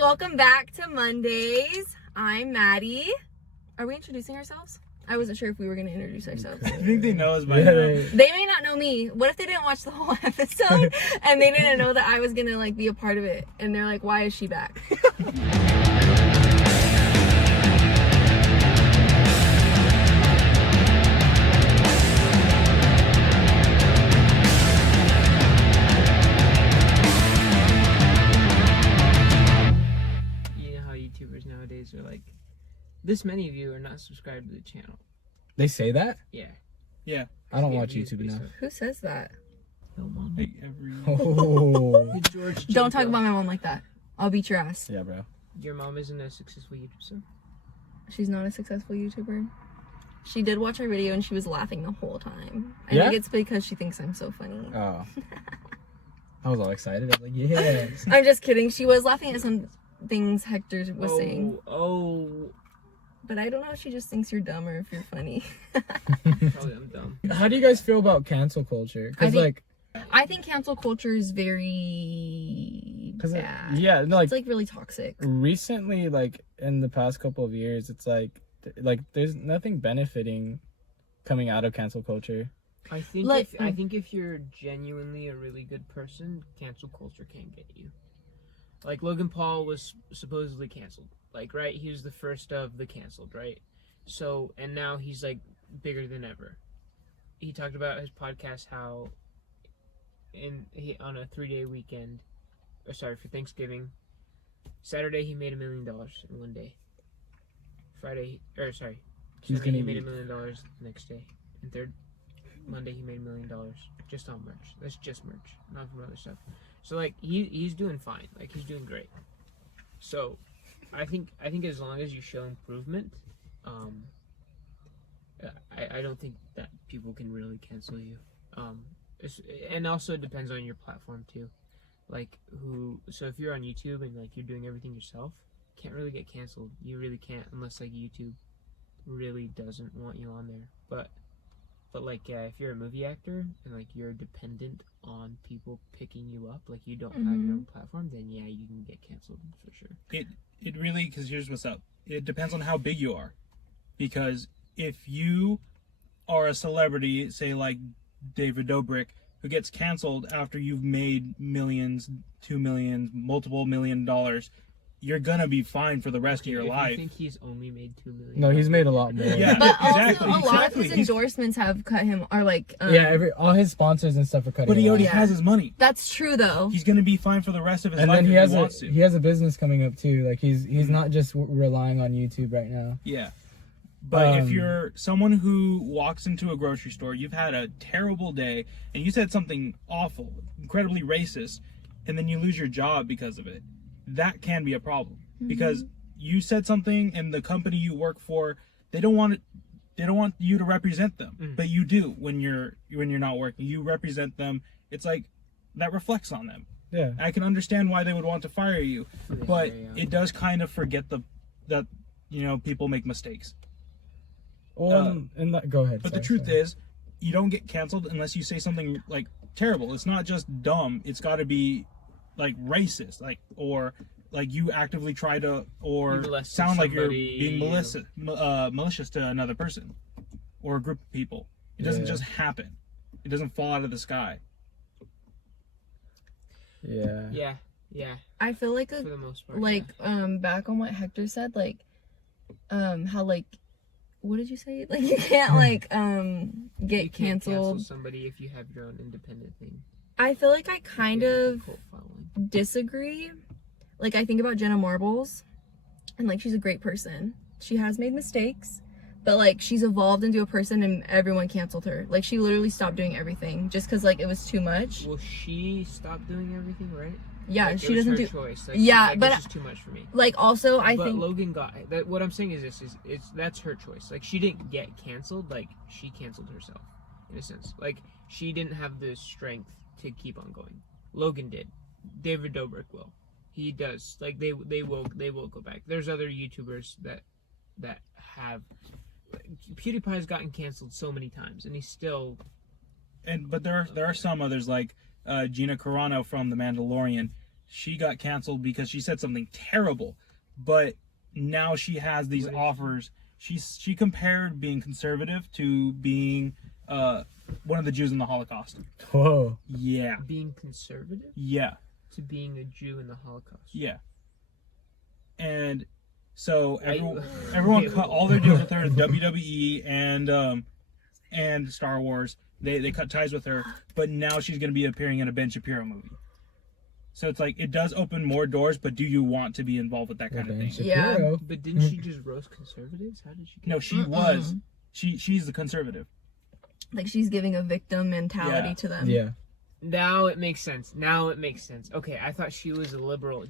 welcome back to Mondays. I'm Maddie. Are we introducing ourselves? I wasn't sure if we were going to introduce ourselves. I think they know us by now. They may not know me. What if they didn't watch the whole episode and they didn't know that I was going to like be a part of it, and they're like, why is she back? Nowadays are like, this many of you are not subscribed to the channel. They say that? Yeah. I don't watch YouTube enough. Who says that? No, mom. Like Oh. George Don't talk Janko. about my mom like that. I'll beat your ass. Yeah, bro. Your mom isn't a successful YouTuber. She's not a successful YouTuber. She did watch our video and she was laughing the whole time. I Yeah? think it's because she thinks I'm so funny. Oh. I was all excited. I was like, yes. I'm just kidding. She was laughing at some things Hector was saying. Oh. But I don't know if she just thinks you're dumb or if you're funny. Probably I'm dumb. How do you guys feel about cancel culture? Because, like... I think cancel culture is very bad. Yeah, no, It's like really toxic. recently, like, in the past couple of years, it's like, there's nothing benefiting coming out of cancel culture. I think Like- I think if you're genuinely a really good person, cancel culture can get you. Like Logan Paul was supposedly canceled. Like, right? He was the first of the canceled, right? So, and now he's like bigger than ever. He talked about his podcast how on a 3-day weekend, for Thanksgiving, Saturday he made $1 million in one day. Sunday he made $1 million the next day. And Monday he made $1 million just on merch. That's just merch, not from other stuff. So like he's doing fine. Like he's doing great. So I think as long as you show improvement, I don't think that people can really cancel you. And also it depends on your platform too. Like so if you're on YouTube and like you're doing everything yourself, you can't really get canceled. You really can't unless like YouTube really doesn't want you on there. But like if you're a movie actor and like you're dependent on people picking you up, like you don't have your own platform, then yeah, you can get canceled for sure. It really, because here's what's up. It depends on how big you are. Because if you are a celebrity, say like David Dobrik, who gets canceled after you've made millions, 2 million, multiple $1 million, you're gonna be fine for the rest of your life. I think he's only made $2 million. No, he's made a lot more. Yeah, But exactly, also, a lot of exactly. his endorsements have cut him, or like... all his sponsors and stuff are cutting But he him already out. has his money. That's true, though. He's gonna be fine for the rest of his And life then if he wants to. has a business coming up too. Like he's not just relying on YouTube right now. Yeah. But if you're someone who walks into a grocery store, you've had a terrible day, and you said something awful, incredibly racist, and then you lose your job because of it, that can be a problem. Because you said something, and the company you work for, they don't want you to represent them, but you do when you're not working. You represent them. It's like that reflects on them. Yeah. I can understand why they would want to fire you, but it does kind of forget that people make mistakes. Well, go ahead. But the truth is, you don't get canceled unless you say something like terrible. It's not just dumb. It's got to be like racist, or like you actively try to sound like you're being malicious to another person or a group of people. It doesn't just happen. It doesn't fall out of the sky. Yeah. Yeah. I feel like For the most part. back on what Hector said, like, how, like, what did you say? Like, you can't, like, get you can't canceled. cancel somebody if you have your own independent thing. I feel like I kind You have, of like, a cult following. disagree. Like, I think about Jenna Marbles, and, like, she's a great person. She has made mistakes, but, like, she's evolved into a person, and everyone canceled her. Like, she literally stopped doing everything just because, like, it was too much. Well, she stopped doing everything, right? Yeah, Like, she it was doesn't her do... choice. Like, Yeah, she's like, but- this is too much for me. Like, also, I But think... Logan got that. What I'm saying is that's her choice. Like, she didn't get canceled. Like, she canceled herself, in a sense. Like, she didn't have the strength to keep on going. Logan did. David Dobrik will. He does. Like, they will go back. There's other YouTubers that have. PewDiePie's gotten canceled so many times, and he's still. But there are some others like Gina Carano from The Mandalorian. she got canceled because she said something terrible, but now she has these What is offers. She compared being conservative to being one of the Jews in the Holocaust. Whoa. Yeah, Being conservative yeah, to being a Jew in the Holocaust. yeah. And so I- everyone Okay, cut all their deals with her, WWE and Star Wars. They cut ties with her, but now she's going to be appearing in a Ben Shapiro movie. So it's like it does open more doors, but do you want to be involved with that kind of Ben thing? Yeah. Shapiro. But didn't she just roast conservatives? How did she? Get No, she Mm-mm. was. She's the conservative. Like she's giving a victim mentality Yeah. to them. Yeah. Now it makes sense. Okay, I thought she was a liberal.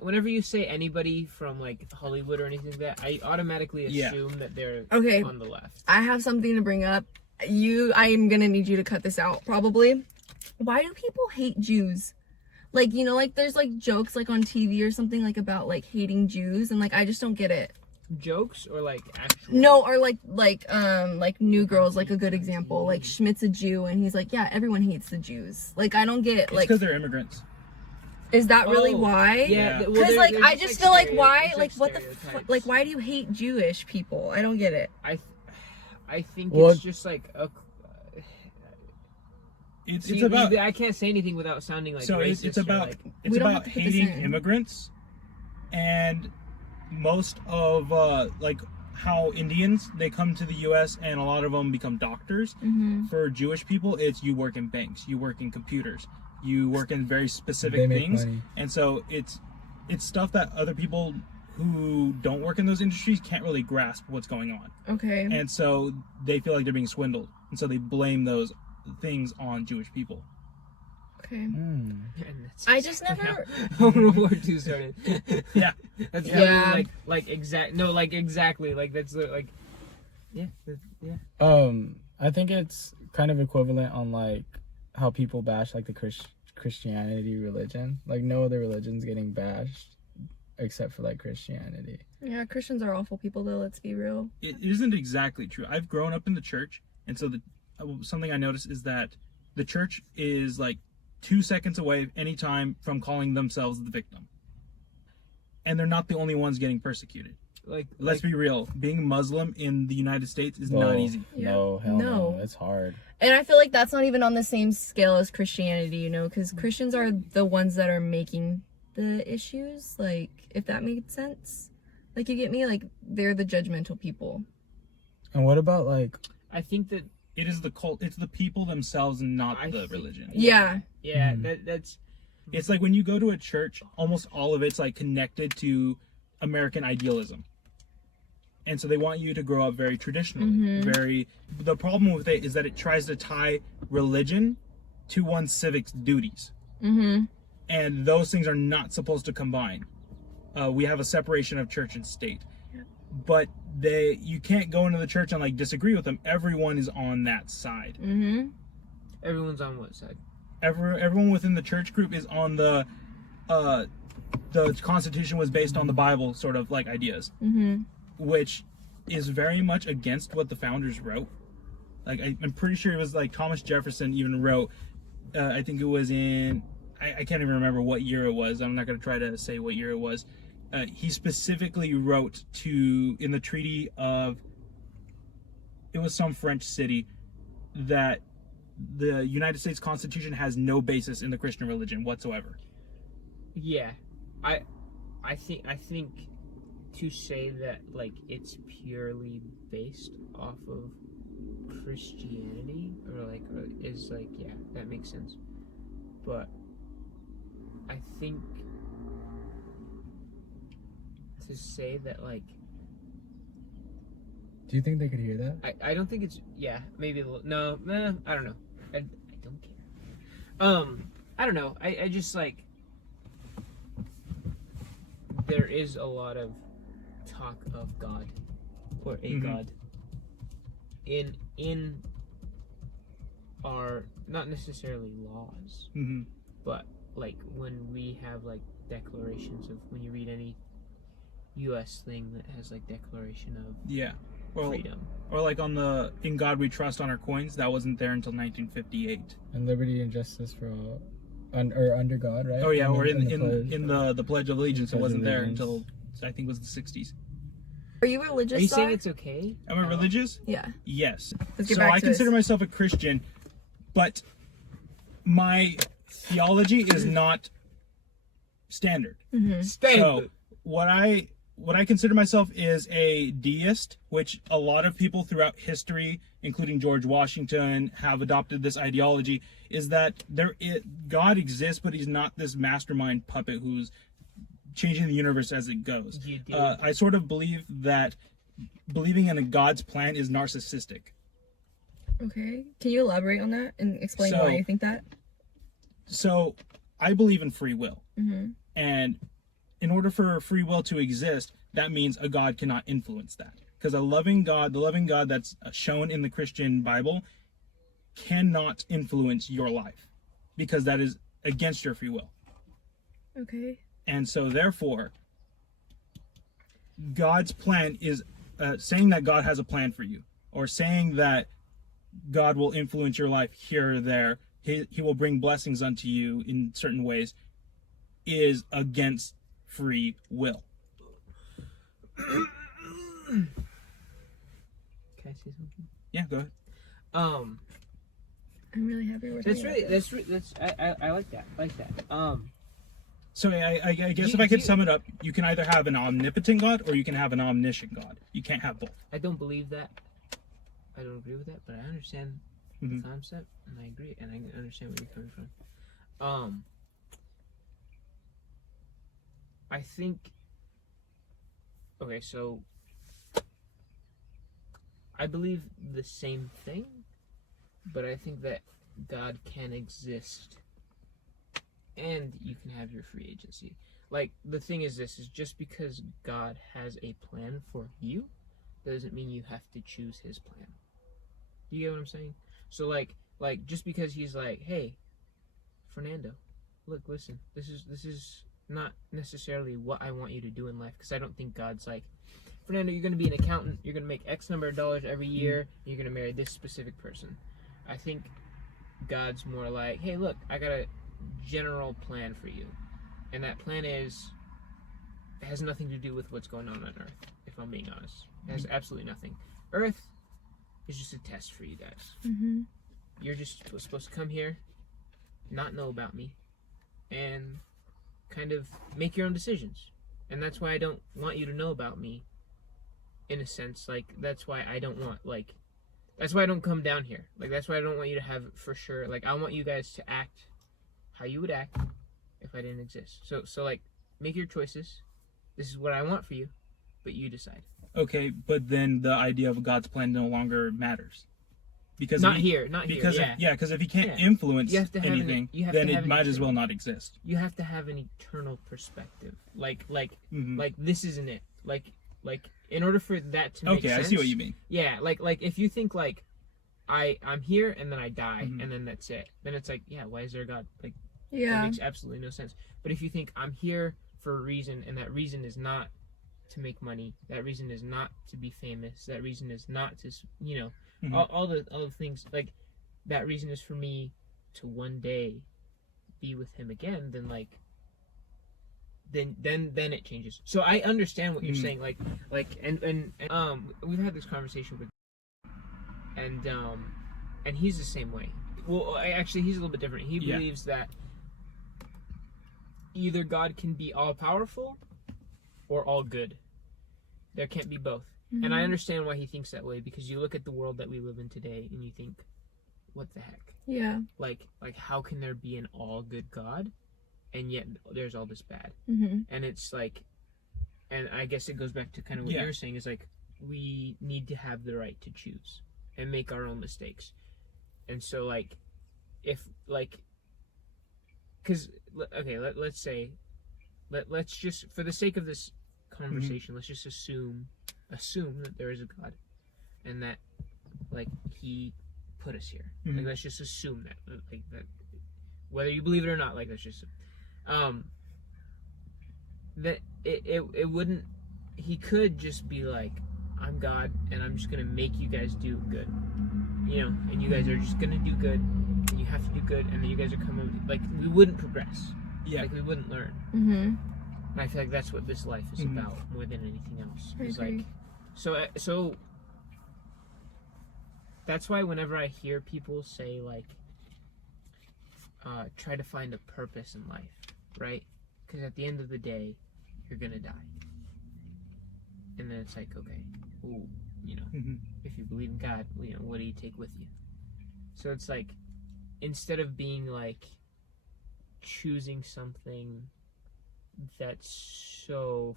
Whenever you say anybody from like Hollywood or anything like that, I automatically Yeah. assume that they're Okay. on the left. I have something to bring up. I am gonna need you to cut this out probably. Why do people hate Jews? Like, you know, like there's like jokes like on TV or something like about like hating Jews, and like I just don't get it. Jokes or like actual? No, or like New Girl's like a good example. Like Schmidt's a Jew and he's like, yeah, everyone hates the Jews. Like I don't get It's like, because they're immigrants. is that really Oh, why? Yeah. Yeah. well, Because there- like there's I just feel like stereo- why there's, like what the stereotypes. like why do you hate Jewish people? I don't get it. I think Well, it's just like a. It's See, about I can't say anything without sounding like so racist. it's or, about like, We don't about have to put this hating in. immigrants, and most of like how Indians they come to the U.S. and a lot of them become doctors. Mm-hmm. For Jewish people, it's you work in banks, you work in computers, you work in very specific They make things, money. and so it's stuff that other people who don't work in those industries can't really grasp what's going on, Okay. and so they feel like they're being swindled, and so they blame those things on Jewish people. Okay. Hmm. and that's I just exactly never- how World War II started. Yeah. That's Yeah. literally exactly like that's like yeah. I think it's kind of equivalent on like how people bash like the Christianity religion. Like no other religion's getting bashed except for like Christianity. Yeah, Christians are awful people though, let's be real. It isn't exactly true. I've grown up in the church, and so something I noticed is that the church is like 2 seconds away anytime from calling themselves the victim, and they're not the only ones getting persecuted. Let's be real, being Muslim in the United States is not Oh, easy. No, hell No. no. It's hard. And I feel like that's not even on the same scale as Christianity, you know, because Christians are the ones that are making the issues, like, if that made sense. Like, you get me? Like, they're the judgmental people. And what about like I think that It is the cult. It's the people themselves, and not I the think- religion. Yeah. that's It's like when you go to a church, almost all of it's like connected to American idealism. And so they want you to grow up very traditionally. Mhm. The problem with it is that it tries to tie religion to one's civic duties. Mm-hmm. And those things are not supposed to combine. We have a separation of church and state. But you can't go into the church and like disagree with them. Everyone is on that side. Mm-hmm. everyone's on what side? Everyone within the church group is on the Constitution was based on the Bible sort of like ideas, Mm-hmm. which is very much against what the founders wrote. Like I'm pretty sure it was like Thomas Jefferson even wrote. I think it was in. I can't even remember what year it was. I'm not going to try to say what year it was. He specifically wrote in the Treaty of. It was some French city that the United States Constitution has no basis in the Christian religion whatsoever. Yeah, I think to say that like it's purely based off of Christianity or is like yeah, that makes sense. But I think to say that like do you think they could hear that? I don't think it's yeah, maybe a little, no, I don't know. I don't care. I don't know. I just like there is a lot of talk of God or a Mhm. God in our not necessarily laws, Mm-hmm. but like when we have like declarations of when you read any U.S. thing that has like declaration of Yeah. Well, freedom. or like on the "In God We Trust" on our coins, that wasn't there until 1958. And liberty and justice for all. under God, right? Oh yeah, or in the the Pledge of Allegiance, it Pledge of wasn't there Allegiance. until I think it was the 60s. Are you religious? Are you Sar? saying it's okay? Am I religious? Yeah. Yes. Let's get So back I to consider this. myself a Christian, but my theology is not standard. So what I consider myself is a deist, which a lot of people throughout history, including George Washington, have adopted this ideology, is that God exists, but he's not this mastermind puppet who's changing the universe as it goes. You do. I sort of believe that believing in a God's plan is narcissistic. Okay. Can you elaborate on that and explain So- why you think that? So I believe in free will. Mm-hmm. And in order for free will to exist, that means a God cannot influence that. Because the loving God that's shown in the Christian Bible cannot influence your life. Because that is against your free will. Okay. And so therefore, God's plan is saying that God has a plan for you. Or saying that God will influence your life here or there. He will bring blessings unto you in certain ways. Is against free will. Can I say something? Yeah, go ahead. I'm really happy we're That's talking really about this. that's I like that. So I guess if I could sum it up, you can either have an omnipotent God or you can have an omniscient God. You can't have both. I don't believe that. I don't agree with that, but I understand Mhm. the concept, and I agree, and I understand where you're coming from. I think. Okay, so I believe the same thing, but I think that God can exist, and you can have your free agency. Like, the thing is this, is just because God has a plan for you, doesn't mean you have to choose his plan. You get what I'm saying? So like just because he's like, hey, Fernando, look, listen, this is not necessarily what I want you to do in life, because I don't think God's like, Fernando, you're going to be an accountant, you're going to make X number of dollars every year, you're going to marry this specific person. I think God's more like, hey, look, I got a general plan for you, and that plan has nothing to do with what's going on Earth, if I'm being honest. It has absolutely nothing. Earth is just a test for you guys. Mm-hmm. You're just supposed to come here, not know about me, and kind of make your own decisions. And that's why I don't want you to know about me, in a sense. Like, that's why I don't want, like, that's why I don't come down here. Like, that's why I don't want you to have, for sure, like, I want you guys to act how you would act if I didn't exist. So like, make your choices. This is what I want for you, but you decide. Okay, but then the idea of God's plan no longer matters. Because Not if here, because yeah. because if he can't Yeah. influence You have to have anything, you have to then have it an might as well eternal- not exist. You have to have an eternal perspective. Like Mhm. like this isn't it. Like in order for that to make Okay, sense. I see what you mean. Yeah, like if you think like I'm here and then I die Mhm. and then that's it. Then it's like, yeah, why is there a God? Like that Yeah. makes absolutely no sense. But if you think I'm here for a reason, and that reason is not to make money, that reason is not to be famous, that reason is not to, you know, Mhm. all the things, like that reason is for me to one day be with him again, then like then it changes. So I understand what you're Mhm. saying, like and we've had this conversation with and he's the same way. Well, actually he's a little bit different. He Yeah. believes that either God can be all powerful or all good. There can't be both. And I Mhm. understand why he thinks that way, because you look at the world that we live in today and you think, what the heck? Yeah. Like how can there be an all good God and yet there's all this bad? Mm-hmm. And it's like, and I guess it goes back to kind of what Yeah. you were saying, is like, we need to have the right to choose and make our own mistakes. And so like, if like, because okay, let's say, let's just, for the sake of this conversation, let's just assume that there is a God, and that like he put us here. Mhm. Like, let's just assume that, like, that whether you believe it or not, like, let's just that it wouldn't, he could just be like, I'm God and I'm just gonna make you guys do good, you know, and you guys are just gonna do good, and you have to do good, and then you guys are coming, like, we wouldn't progress. Yeah. Like, we wouldn't learn. Mm-hmm. And I feel like that's what this life is Mhm. about more than anything else. I It's agree. like, so that's why whenever I hear people say, like, try to find a purpose in life, right? Because at the end of the day, you're gonna die. And then it's like, okay, well, you know, Mhm. if you believe in God, you know, what do you take with you? So it's like, instead of being like choosing something that's so,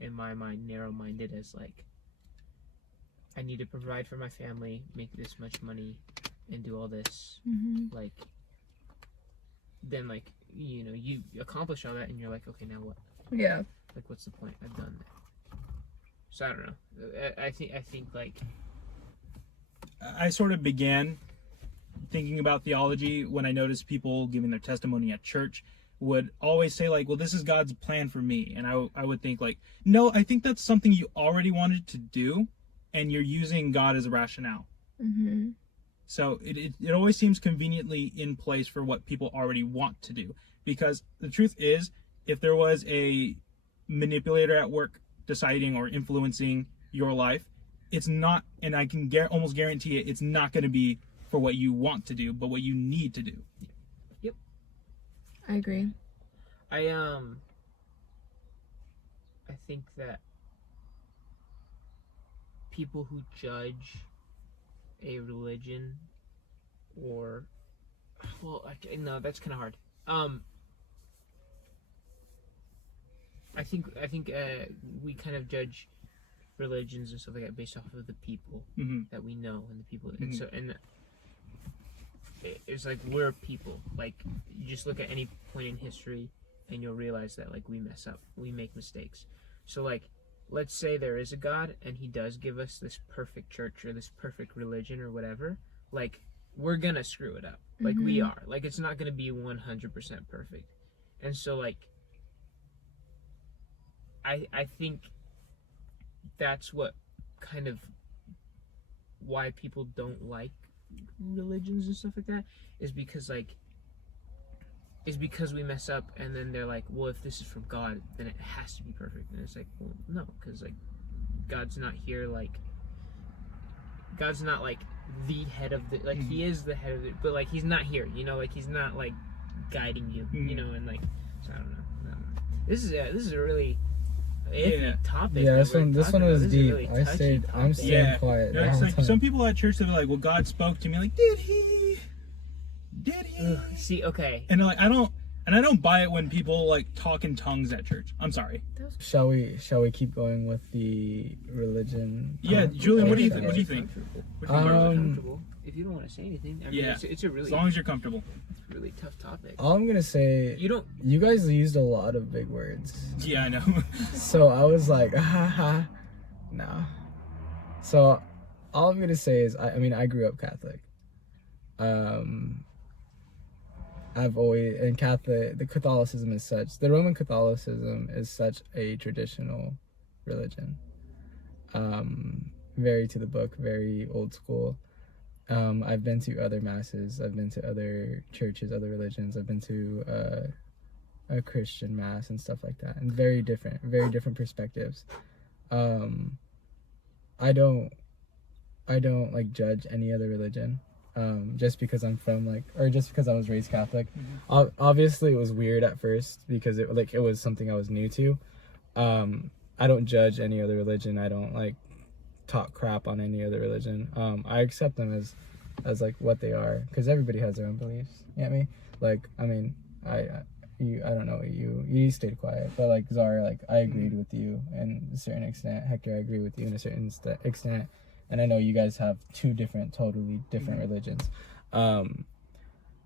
in my mind, narrow-minded as like, I need to provide for my family, make this much money, and do all this, Mm-hmm. like, then like, you know, you accomplish all that, and you're like, okay, now what? Yeah. Like, what's the point? I've done that. So I don't know. I think like, I sort of began thinking about theology when I noticed people giving their testimony at church would always say like, well, this is God's plan for me. And I would think like, no, I think that's something you already wanted to do, and you're using God as a rationale. Mm-hmm. So it always seems conveniently in place for what people already want to do. Because the truth is, if there was a manipulator at work deciding or influencing your life, it's not, and I can almost guarantee it, it's not going to be for what you want to do, but what you need to do. I agree. I think that people who judge a religion, or, well, no, that's kind of hard. I think we kind of judge religions and stuff like that based off of the people Mm-hmm. that we know, and the people, Mhm. and so, and it's like, we're people. Like, you just look at any point in history, and you'll realize that like we mess up, we make mistakes. So like, let's say there is a God, and he does give us this perfect church or this perfect religion or whatever, like, we're gonna screw it up. Like, we Mhm. are. Like, it's not gonna be 100% perfect. And so like, I think that's what kind of why people don't like religions and stuff like that, is because we mess up, and then they're like, well, if this is from God, then it has to be perfect. And it's like, well, no, because like, God's not here, like, God's not like the head of the, like, he is the head of it, but like, he's not here, you know, like, he's not like guiding you, you know, and like, so I don't know. This is a really iffy topic. Yeah, that this we're one talking about. was This is a deep. really I'm touchy staying topic. quiet. No, the it's whole like time. some people at church that are like, well, God spoke to me. Like, did he? Did he? Ugh, see, okay. And like, I don't buy it when people like talk in tongues at church. I'm sorry. Shall we keep going with the religion? Yeah, Julian, what do you portion? What do you think? What do you think? Comfortable. If you don't want to say anything, I mean, Yeah. it's a really, As long as you're comfortable. really tough topic. All I'm gonna say, You don't. you guys used a lot of big words, Yeah, I know. so I was like, haha, no. So all I'm gonna say is, I mean, I grew up Catholic. I've always, and the Catholicism is such, the Roman Catholicism is such a traditional religion. Very to the book, very old school. I've been to other masses, I've been to other churches, other religions, I've been to a Christian mass and stuff like that, and very different perspectives. I don't like judge any other religion. Just because I'm from or just because I was raised Catholic. Obviously it was weird at first because it was something I was new to. I don't judge any other religion. I don't like talk crap on any other religion. I accept them as like what they are, because everybody has their own beliefs. You get me? Like, I mean, I don't know, you stayed quiet, but like Zara, like I agreed with you in a certain extent. Hector, I agree with you in a certain extent. And I know you guys have two totally different religions.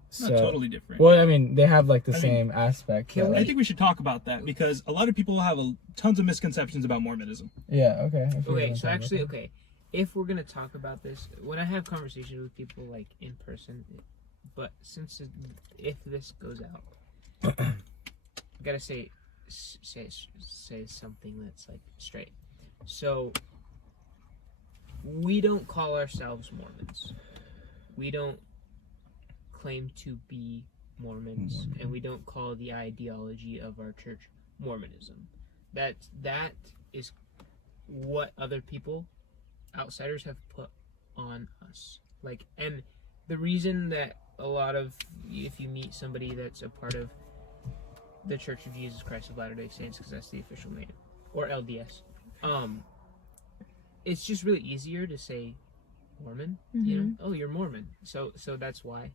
So, Not totally different. well, I mean, they have like the same aspect. Can but, I like, think we should talk about that because a lot of people have tons of misconceptions about Mormonism. yeah, okay. if you Okay, wanna so talk actually, about okay, if we're gonna talk about this, when I have conversations with people like in person, but if this goes out, I gotta say something that's like straight. So we don't call ourselves Mormons. We don't claim to be Mormons, and we don't call the ideology of our church Mormonism. That is what other people, outsiders, have put on us. Like, and the reason that a lot of, if you meet somebody that's a part of the Church of Jesus Christ of Latter-day Saints, because that's the official name, or LDS, it's just really easier to say Mormon. You know, oh, you're Mormon, so that's why.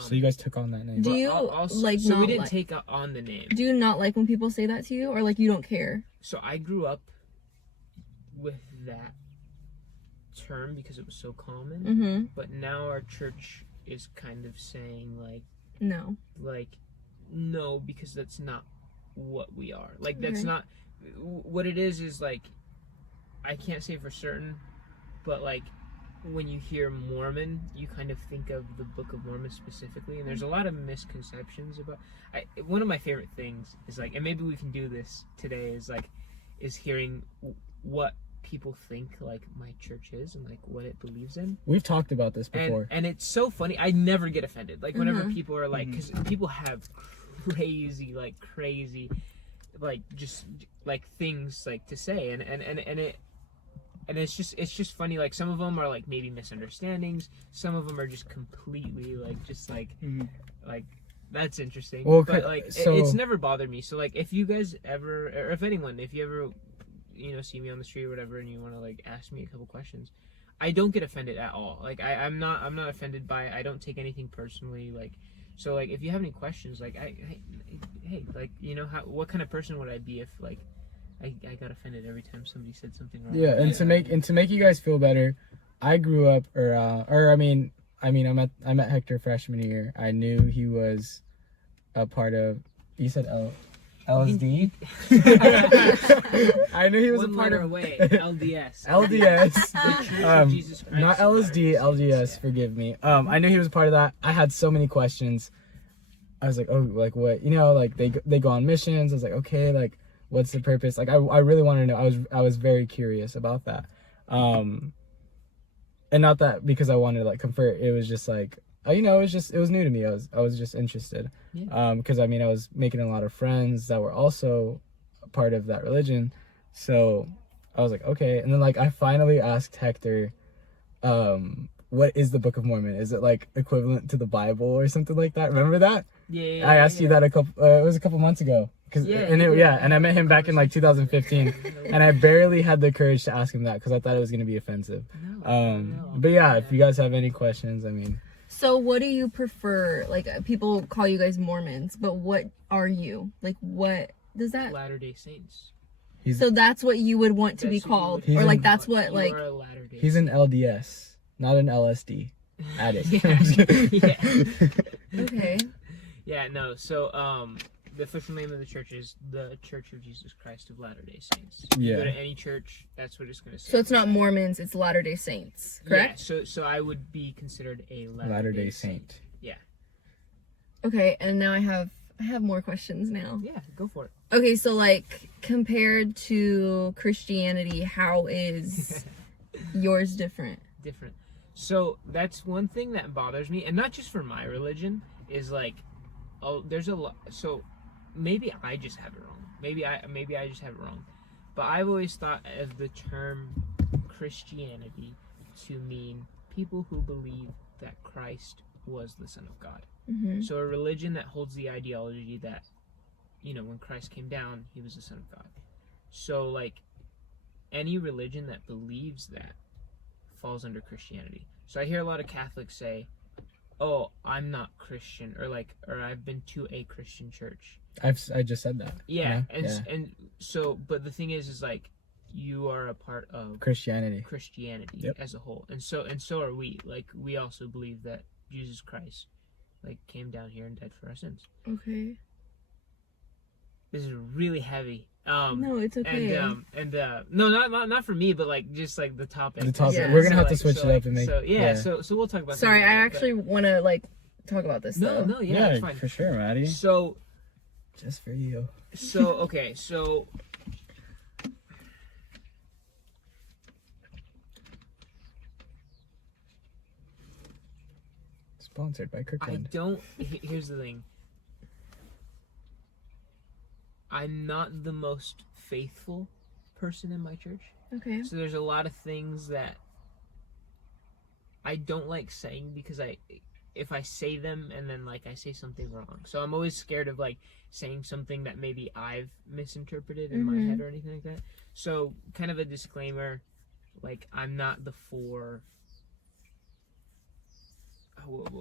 So you guys took on that name. Do you like? So not we didn't like, take on the name. Do you not like when people say that to you, or like you don't care? So I grew up with that term because it was so common. Mm-hmm. But now our church is kind of saying No. No, because that's not what we are. Like, that's Okay. not what it is like, I can't say for certain, but like when you hear Mormon, you kind of think of the Book of Mormon specifically, and there's a lot of misconceptions about. One of my favorite things is like, and maybe we can do this today, is hearing what people think like my church is and like what it believes in. We've talked about this before. And it's so funny. I never get offended. Like whenever people are like, Mhm. because people have crazy, like just like things like to say, and it's just funny. Like some of them are like maybe misunderstandings. Some of them are just completely like like that's interesting. Well, but like it's never bothered me. So like if you guys ever, or if anyone, if you ever, see me on the street or whatever, and you want to like ask me a couple questions, I don't get offended at all. Like I'm not offended by it. I don't take anything personally. Like, so like if you have any questions, like hey, like what kind of person would I be if like I got offended every time somebody said something wrong? Yeah, and to make you guys feel better, I grew up, I met Hector freshman year. I knew he was a part of. You said LSD. I knew he was One a part letter of away. LDS. LDS. The Church of Jesus Christ. Not LSD, LDS. Forgive me. I knew he was a part of that. I had so many questions. I was like, oh, like what? Like they go on missions. I was like, okay, like what's the purpose? Like I really wanted to know. I was very curious about that. And not that because I wanted to like convert. It was just like, it was new to me. I was just interested. Yeah. Because I was making a lot of friends that were also a part of that religion. So I was like, okay. And then like I finally asked Hector, what is the Book of Mormon? Is it like equivalent to the Bible or something like that? Remember that? Yeah. I asked you that it was a couple months ago. And I met him back in like 2015, and I barely had the courage to ask him that because I thought it was gonna be offensive. But yeah, if you guys have any questions, So what do you prefer? Like people call you guys Mormons, but what are you? Like what does that? Latter-day Saints. So that's what you would want to be That's what you called, would or want. like that's what You like. are a Latter-day he's an Saint. LDS, not an LSD addict. Yeah. Okay. Yeah, no. So, the official name of the church is the Church of Jesus Christ of Latter-day Saints. You Yeah. go to any church, that's what it's going to say. So it's not Mormons, it's Latter-day Saints, correct? Yeah, so I would be considered a Latter-day Saint. Yeah. Okay, and now I have more questions now. Yeah, go for it. Okay, so like compared to Christianity, how is yours different? Different. So that's one thing that bothers me, and not just for my religion, is like, there's a lot. So maybe I just have it wrong. Maybe I just have it wrong. But I've always thought of the term Christianity to mean people who believe that Christ was the Son of God. Mm-hmm. So a religion that holds the ideology that, when Christ came down, he was the Son of God. So like any religion that believes that falls under Christianity. So I hear a lot of Catholics say, oh, I'm not Christian, or I've been to a Christian church. I just said that. Yeah, Yeah. and so, but the thing is like, you are a part of Christianity. Christianity as a whole, and so are we. Like, we also believe that Jesus Christ, like, came down here and died for our sins. Okay. This is really heavy. No, it's okay. No, not for me, but like just like the topic. The topic. Yeah. We're gonna So, have to like, switch so, it like, up and make. So yeah, so we'll talk about. Sorry, I something like actually want to like talk about this though. that. No, yeah, it's fine. for sure, Maddie. So Just for you. okay, so Sponsored by I Kirkland. don't. Here's the thing. I'm not the most faithful person in my church. Okay. So there's a lot of things that I don't like saying because if I say them and then like I say something wrong. So I'm always scared of like saying something that maybe I've misinterpreted in my head or anything like that. So kind of a disclaimer, like I'm not the for.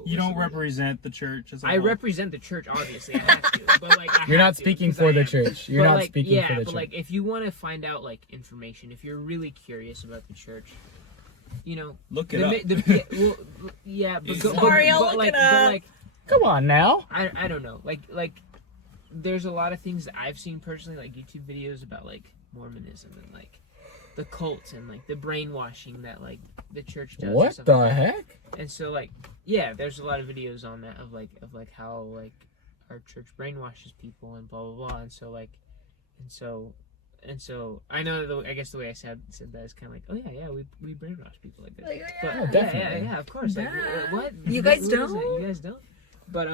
You don't represent the church as a I whole. represent the church, obviously. I have to, but like You're not speaking for the church. You're not speaking for the but church. like if you want to find out like information, if you're really curious about the church, you know, Look it up. But Sorry, I'll look like, it up. But like, Come on now. I don't know, like there's a lot of things that I've seen personally, like YouTube videos about like Mormonism and like the cults and like the brainwashing that like the church does. and What stuff the like that. heck? And so like yeah, there's a lot of videos on that of like how like our church brainwashes people and blah blah blah. And so like and so I know I guess the way I said that is kind of like, oh yeah we brainwash people like this. Like, oh, But, yeah. Oh, definitely. yeah, of course. Like Yeah. what? You guys What is don't? it? You guys don't? But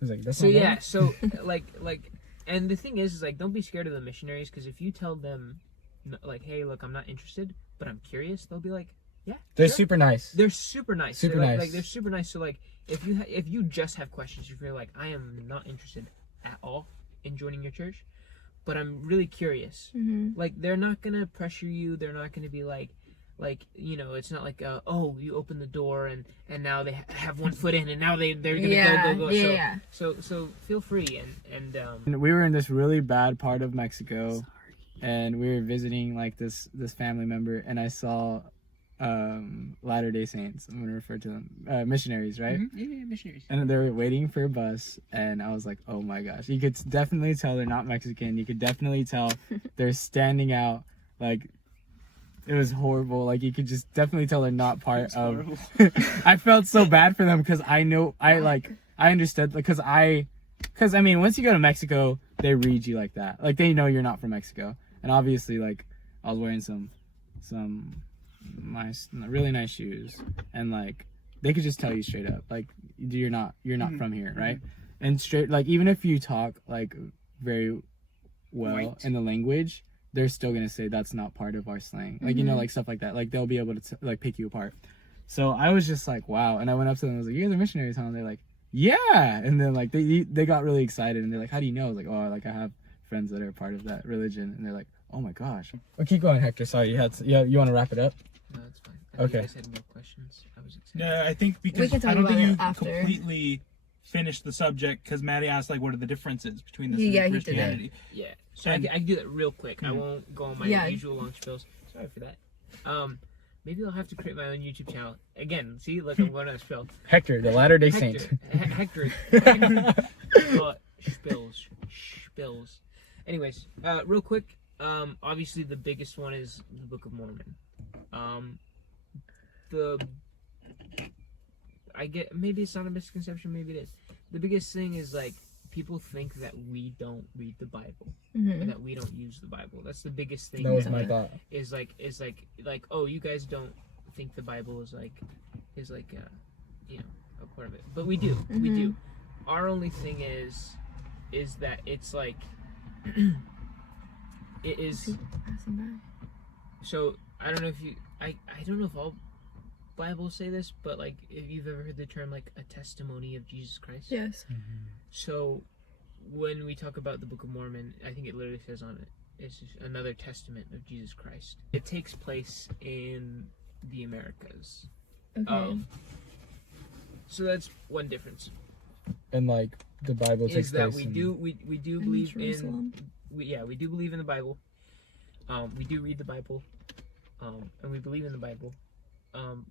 He's like, that's so not yeah, right. so like and the thing is like don't be scared of the missionaries because if you tell them like, hey, look, I'm not interested, but I'm curious, they'll be like, yeah, They're sure. super nice. They're super nice. Super They're like, nice. Like they're super nice. So like, if you just have questions, if you're like, I am not interested at all in joining your church, but I'm really curious. Like they're not gonna pressure you. They're not gonna be like you know, it's not like oh you open the door and now they have one foot in and now they're gonna go. Yeah. So feel free and We were in this really bad part of Mexico, and we were visiting like this family member, and I saw Latter-day Saints. I'm gonna refer to them missionaries, right? yeah, missionaries. And they were waiting for a bus, and I was like, oh my gosh. You could definitely tell they're not Mexican. You could definitely tell they're standing out. Like, it was horrible. Like, you could just definitely tell they're not part of. I felt so bad for them because I know, I understood. Because I mean, once you go to Mexico, they read you like that. Like, they know you're not from Mexico. And obviously, like, I was wearing some nice, really nice shoes, and like they could just tell you straight up, like, you're not from here, right? And straight, like, even if you talk like very well Right. in the language, they're still gonna say that's not part of our slang, like, you know, like stuff like that. Like, they'll be able to like pick you apart. So I was just like, wow. And I went up to them and I was like, you guys are missionaries, huh? And they're like, yeah. And then like they got really excited, and they're like, how do you know? I was like, oh, like I have friends that are part of that religion. And they're like, oh my gosh. Well, keep going, Hector. Sorry, you want to wrap it up? No, that's fine. I think Okay. you guys had more questions. I was excited. Yeah, I think We because can talk I don't think about you it after. completely finished the subject because Maddie asked like what are the differences between this Yeah, and he did. Christianity. Yeah. So I And- can do that real quick. I won't go on my Yeah. usual long spills. Sorry for that. Maybe I'll have to create my own YouTube channel. Again, see, look, I'm going on a spill. Hector, the Latter-day Saint. Hector. Spills. Anyways, real quick, obviously the biggest one is the Book of Mormon. I get, maybe it's not a misconception, maybe it is. The biggest thing is like people think that we don't read the Bible or that we don't use the Bible. That's the biggest thing. That was that, my like, thought. is like oh, you guys don't think the Bible is like you know, a part of it, but we do. We do. Our only thing is that it's like it is. Passing by. So I don't know if you I don't know if all Bibles say this, but like if you've ever heard the term like a testimony of Jesus Christ. Yes. So when we talk about the Book of Mormon, I think it literally says on it, it's just another testament of Jesus Christ. It takes place in the Americas. Okay. So that's one difference. And like the Bible takes Is that place we in- do In believe Jerusalem. we do believe in the Bible. We do read the Bible. And we believe in the Bible.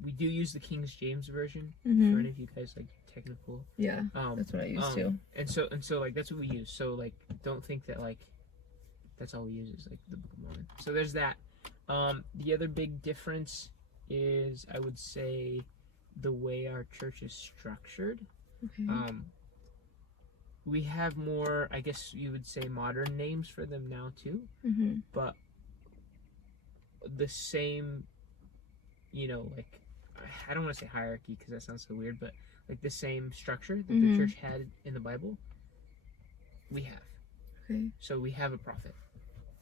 We do use the King James version for any of you guys like technical. Yeah. Um, That's what I used to. And so like that's what we use. So like don't think that like that's all we use is like the Book of Mormon. So there's that. The other big difference is I would say the way our church is structured. Okay. We have more, I guess you would say, modern names for them now too, but the same, you know, like I don't want to say hierarchy because that sounds so weird, but like the same structure that Mhm. the church had in the Bible, we have. Okay. So we have a prophet.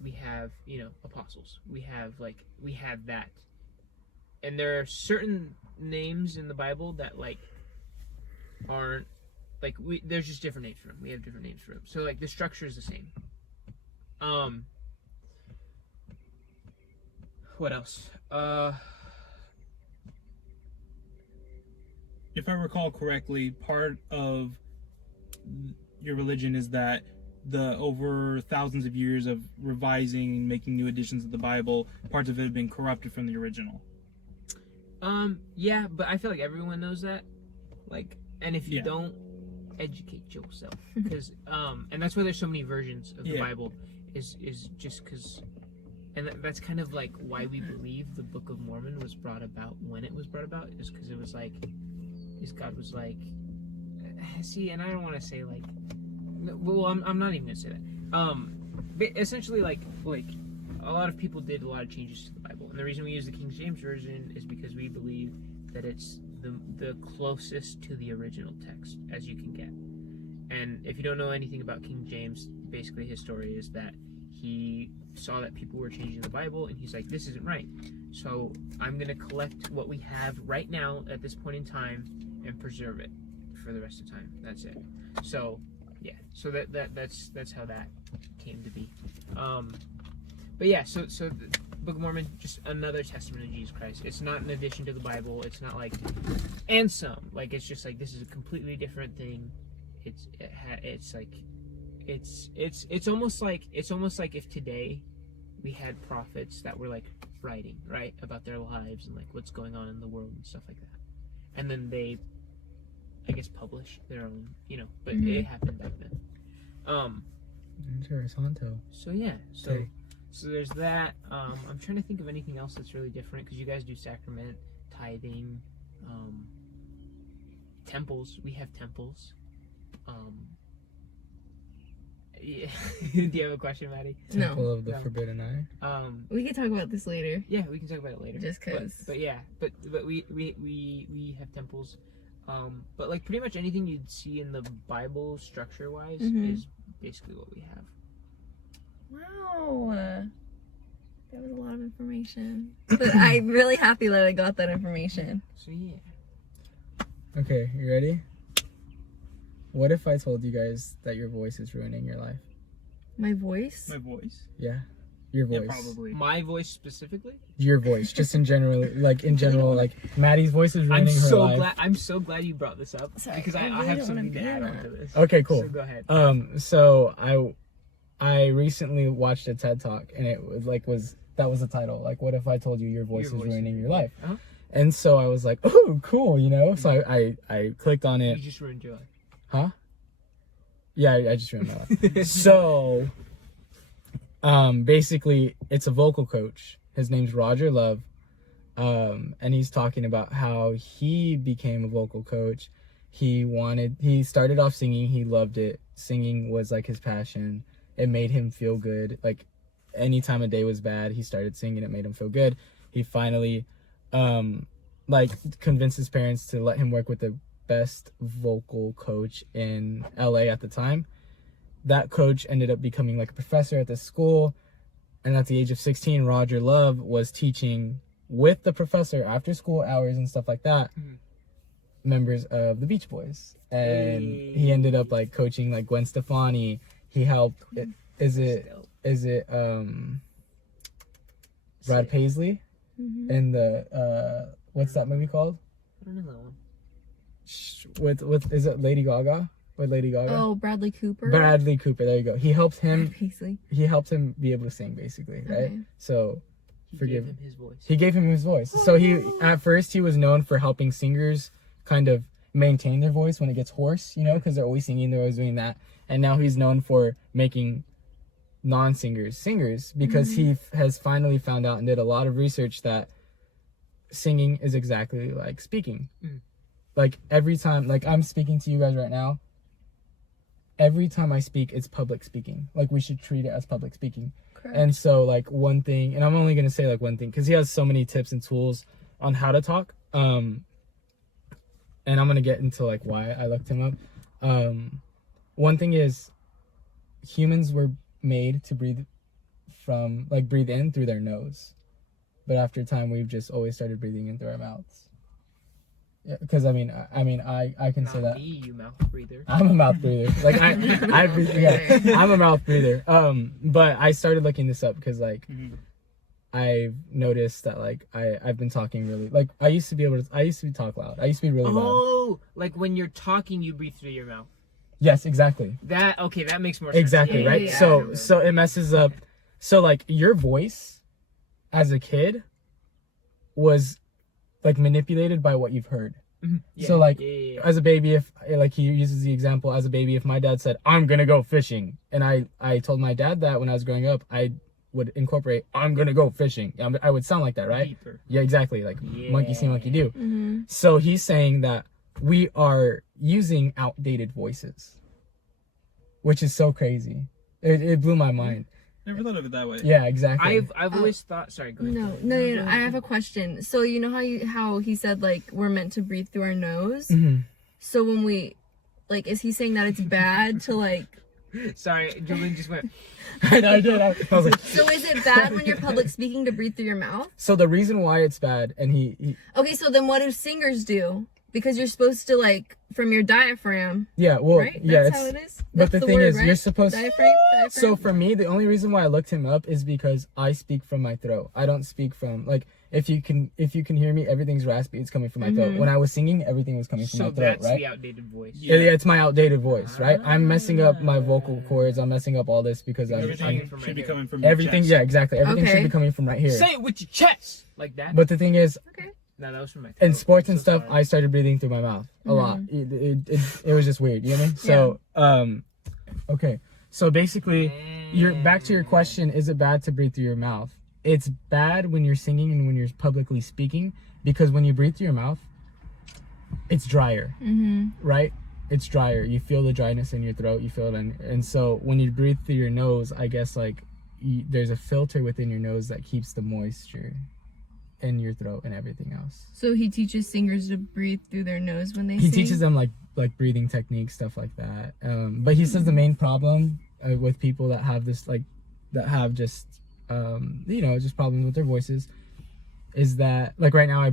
We have, apostles. We have that. And there are certain names in the Bible that aren't there's just different names for them. We have different names for them. So the structure is the same. What else? If I recall correctly, part of your religion is that the over thousands of years of revising and making new editions of the Bible, parts of it have been corrupted from the original. Yeah, but I feel like everyone knows that. And if you Yeah. don't, educate yourself, because and that's why there's so many versions of the Yeah. Bible, is just because, and that's kind of why we believe the Book of Mormon was brought about when it was brought about, is because it was is God was see, and I don't want to say well, I'm not even gonna say that. But essentially a lot of people did a lot of changes to the Bible, and the reason we use the King James version is because we believe that it's the closest to the original text as you can get. And if you don't know anything about King James, basically his story is that he saw that people were changing the Bible, and he's like, this isn't right. So I'm going to collect what we have right now at this point in time and preserve it for the rest of time. That's it. So yeah, so that's how that came to be. But yeah, so the Book of Mormon, just another testament of Jesus Christ. It's not an addition to the Bible. It's not and some. It's just this is a completely different thing. It's almost like if today we had prophets that were writing, right, about their lives and what's going on in the world and stuff like that. And then they, I guess, publish their own, but Mhm. it happened back then. Interesanto. So yeah, Okay. so there's that. I'm trying to think of anything else that's really different, because you guys do sacrament, tithing, temples. We have temples. Yeah. Do you have a question, Maddie? Temple No. of the No. Forbidden Eye. We can talk about this later. Yeah, we can talk about it later. Just 'cause. But yeah, but we have temples. But pretty much anything you'd see in the Bible structure wise Mhm. is basically what we have. Wow. That was a lot of information. But I'm really happy that I got that information. So yeah. Okay, you ready? What if I told you guys that your voice is ruining your life? My voice? My voice? Yeah, your Yeah, voice. probably. My voice specifically? Your voice, just in general, in general, Maddie's voice is I'm ruining her life. I'm so glad you brought this up, Sorry, because I I really have don't something to wanna add do on that. to this. Okay, cool. So go ahead. So I recently watched a TED Talk, and it was that was the title. What if I told you your voice is ruining your life? Uh-huh. And so I was like, oh, cool, So I clicked on You it. just ruined your life. Huh? Yeah, I just ruined my life. So, basically, it's a vocal coach. His name's Roger Love. And he's talking about how he became a vocal coach. He started off singing. He loved it. Singing was his passion. It made him feel good. Any time a day was bad, he started singing. It made him feel good. He finally, convinced his parents to let him work with the best vocal coach in LA at the time. That coach ended up becoming a professor at the school, and at the age of 16, Roger Love was teaching with the professor after school hours and stuff like that, Mhm. members of the Beach Boys. And Hey. he ended up coaching Gwen Stefani. He helped is it Brad Paisley Mhm. in the what's that movie called? I don't know that one. With is it Lady Gaga? With Lady Gaga? Oh, Bradley Cooper. Bradley Cooper, there you go. He helped him Basically. be able to sing, basically, right? Okay. So He Forgive gave him his voice. he gave him his voice. So at first he was known for helping singers kind of maintain their voice when it gets hoarse, because they're always singing, they're always doing that. And now he's known for making non-singers singers, because he has finally found out and did a lot of research that singing is exactly like speaking. Mm. Every time, I'm speaking to you guys right now, every time I speak, it's public speaking. We should treat it as public speaking. Correct. And so one thing, and I'm only going to say one thing, because he has so many tips and tools on how to talk. and I'm gonna get into like why I looked him up. One thing is, humans were made to breathe in through their nose, but after time we've just always started breathing in through our mouths. Yeah, because I can say Not that me, you mouth breather. I'm a mouth breather. Like I breathe, yeah, I'm a mouth breather. But I started looking this up because like I've noticed that like I've been talking really like I used to talk loud. I used to be really loud. Oh, like when you're talking, you breathe through your mouth. Yes, exactly. That makes more sense. Exactly, Yeah, right? yeah. So it messes up. So like your voice as a kid was like manipulated by what you've heard. Yeah, So like yeah. as a baby, if like he uses the example as a baby, if my dad said I'm gonna go fishing, and I told my dad that when I was growing up, I would incorporate I'm gonna go fishing. I would sound like that, right? Deeper. Yeah, exactly. Like monkey see, monkey do. Mm-hmm. So he's saying that we are using outdated voices, which is so crazy. It blew my mind. Never thought of it that way. Yeah, exactly. I've always thought. Sorry, go ahead. No. I have a question. So you know how he said like we're meant to breathe through our nose. Mhm. So when we, like, is he saying that it's bad to like? Sorry, Julian just went. I did. I was like, So is it bad when you're public speaking to breathe through your mouth? so the reason why it's bad, and he Okay, so then what do singers do? Because you're supposed to like from your diaphragm, yeah, well, right? yeah, That's it's. how it is. But That's the thing word, is, right? you're supposed. Diaphragm. So for me, the only reason why I looked him up is because I speak from my throat. I don't speak from like if you can hear me, everything's raspy. It's coming from my throat. When I was singing, everything was coming from So my throat, that's right? the outdated voice. Yeah, it's my outdated voice, right? I'm messing up my vocal cords. I'm messing up all this because Everything from should right be here. coming from your everything. chest. Yeah, exactly. Everything should Okay. be coming from right here. Say it with your chest, like that. But the thing is, Okay. No, that was from my throat. in sports and So stuff, sorry. I started breathing through my mouth a lot. It was just weird, you know what I mean? So, okay. So basically, you're back to your question: is it bad to breathe through your mouth? It's bad when you're singing and when you're publicly speaking because when you breathe through your mouth, it's drier, right? It's drier. You feel the dryness in your throat. You feel it, and so when you breathe through your nose, I guess like there's a filter within your nose that keeps the moisture in your throat and everything else. So he teaches singers to breathe through their nose when they He sing. teaches them like breathing techniques, stuff like that. But he says the main problem with people that have this that have just just problems with their voices is that like right now I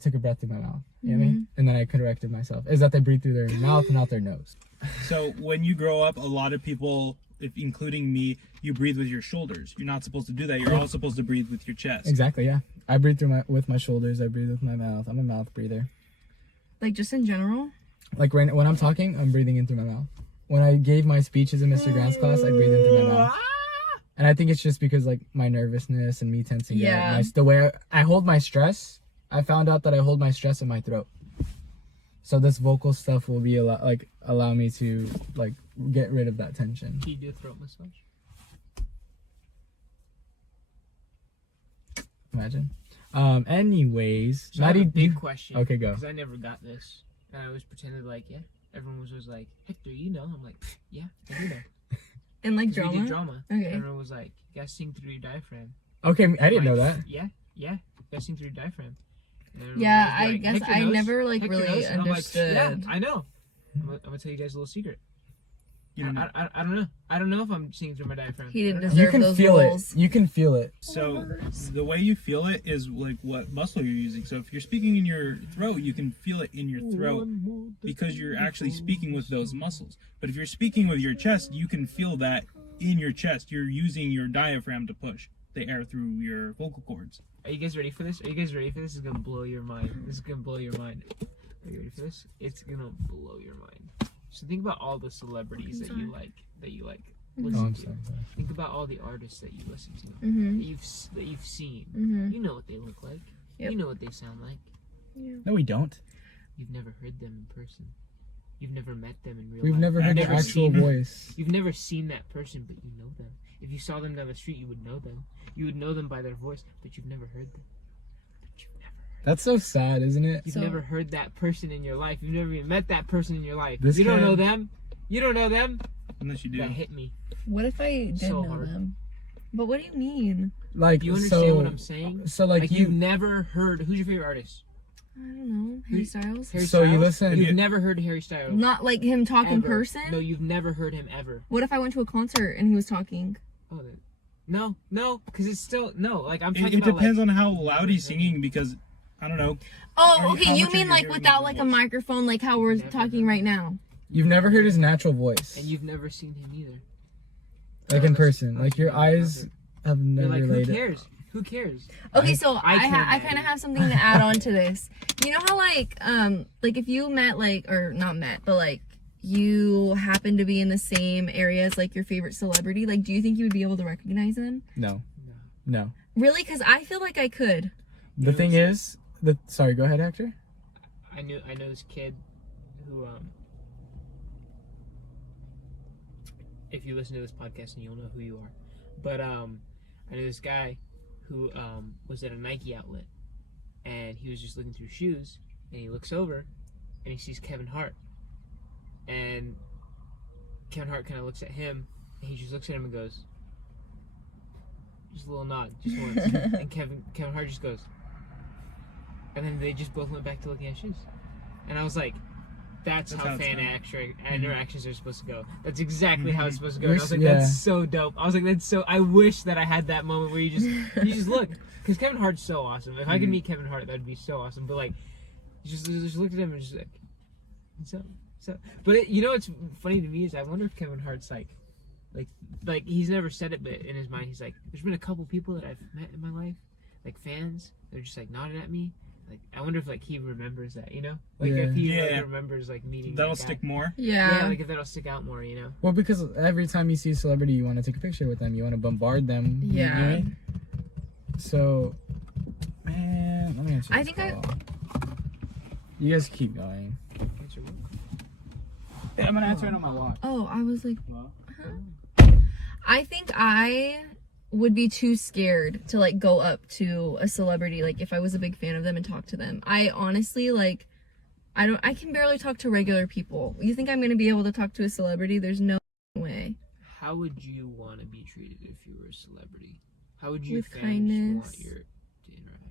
took a breath through my mouth, you know what I mean? And then I corrected myself. Is that they breathe through their mouth and not their nose. So when you grow up, a lot of people, including me, you breathe with your shoulders. You're not supposed to do that. You're all supposed to breathe with your chest. Exactly, yeah. I breathe with my shoulders. I breathe with my mouth. I'm a mouth breather. Like just in general. Like when I'm talking, I'm breathing in through my mouth. When I gave my speeches in Mr. Grant's class, I breathe in through my mouth. And I think it's just because like my nervousness and me tensing Yeah. up. The way I hold my stress, I found out that I hold my stress in my throat. So this vocal stuff will be allow me to like get rid of that tension. Can you do a throat massage? Imagine. Anyways, So I have a Maddie, big question. Okay, go. Because I never got this, and I always pretended like everyone was like, Hector, you know? I'm like, yeah, I do know. And like 'Cause we drama. did drama. Okay. Everyone was like, you gotta sing through your diaphragm. Okay, I didn't know Like, that. Yeah, you gotta sing through your diaphragm. And everyone Yeah, was I like, guess "Hector I knows, never like Hector really knows." And I'm like, understood. yeah, I know. I'm gonna tell you guys a little secret. You don't know. I don't know. I don't know if I'm singing through my diaphragm. He didn't I don't know. deserve You can those feel rules. it. You can feel it. So the way you feel it is like what muscle you're using. So if you're speaking in your throat, you can feel it in your throat because you're actually speaking with those muscles. But if you're speaking with your chest, you can feel that in your chest. You're using your diaphragm to push the air through your vocal cords. Are you guys ready for this? Are you guys ready for this? This is gonna blow your mind. This is gonna blow your mind. Are you ready for this? It's gonna blow your mind. So think about all the celebrities that you like Oh, listen I'm to. sorry. Think about all the artists that you listen to, Mm-hmm. that you've seen. Mm-hmm. You know what they look like. Yep. You know what they sound like. No, we don't. You've never heard them in person. You've never met them in real We've life. never heard You've their never actual seen them. voice. You've never seen that person, but you know them. If you saw them down the street, you would know them. You would know them by their voice, but you've never heard them. But you've never heard That's so sad, isn't it? You've So- never heard that person in your life. You've never even met that person in your life. This You don't kid- know them. You don't know them. Unless you do. That hit me. What if I did So know hard. them? But what do you mean? Like Do you understand so. what I'm saying? So like you've you. never heard. Who's your favorite artist? I don't know. Harry Styles? Harry So you Styles? listen- You've Yeah. never heard Harry Styles. Not like him talk in Ever. person? No, you've never heard him ever. What if I went to a concert and he was talking? Oh, no, because it's still no. Like I'm It, talking it about depends like, on how loud he's singing because I don't know. Oh, How okay. You much are mean you like hearing without his like a voice? microphone, like how we're Never talking heard. right now? You've never heard his natural voice, and you've never seen him either. like in That's- person. that's Like your really eyes concert. have You're never like, who related. cares? Who cares? Okay, so I can't I kind imagine. of have something to add on to this. You know how like if you met like or not met, but like you happen to be in the same area as like your favorite celebrity, like do you think you would be able to recognize them? No, No. no. Really? Because I feel like I could. The thing is, sorry, go ahead, Hector. I know this kid who if you listen to this podcast and you'll know who you are. But I know this guy who was at a Nike outlet and he was just looking through shoes and he looks over and he sees Kevin Hart. And Kevin Hart kind of looks at him and he just looks at him and goes, just a little nod, just once. And Kevin Hart just goes, and then they just both went back to looking at shoes. And I was like, that's how it's fan done. interactions are supposed to go. That's exactly how it's supposed to go. You're And I was like, yeah. that's so dope. I was like, that's so. I wish that I had that moment where you just look, because Kevin Hart's so awesome. If I could meet Kevin Hart, that'd be so awesome. But like, you just looked at him and just like, so. But it's funny to me is I wonder if Kevin Hart's like he's never said it, but in his mind he's like, there's been a couple people that I've met in my life, like fans, they're just like nodding at me. Like, I wonder if like he remembers that, like if he Yeah. like, remembers like meeting That'll that guy. stick more. Yeah, like if that'll stick out more, Well, because every time you see a celebrity, you want to take a picture with them. You want to bombard them. you know what I Yeah. mean? So, man, let me answer I this think I- call. You guys keep going. Answer what? Yeah, I'm gonna answer it on my watch. Oh, I was like, Well, I think I would be too scared to like go up to a celebrity, like if I was a big fan of them and talk to them. I honestly like I can barely talk to regular people. You think I'm gonna be able to talk to a celebrity? There's no way. How would you want to be treated if you were a celebrity? How would you With fans kindness. want to interact?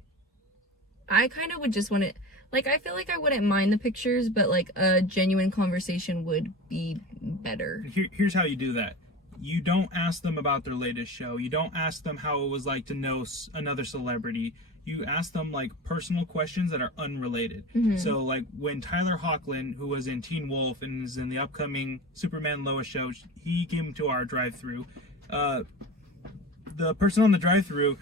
I kind of would just want it, like I feel like I wouldn't mind the pictures, but like a genuine conversation would be better. Here's how you do that. You don't ask them about their latest show. You don't ask them how it was like to know another celebrity. You ask them like personal questions that are unrelated. So like when Tyler Hoechlin, who was in Teen Wolf and is in the upcoming Superman Lois show, he came to our drive-thru. The person on the drive-thru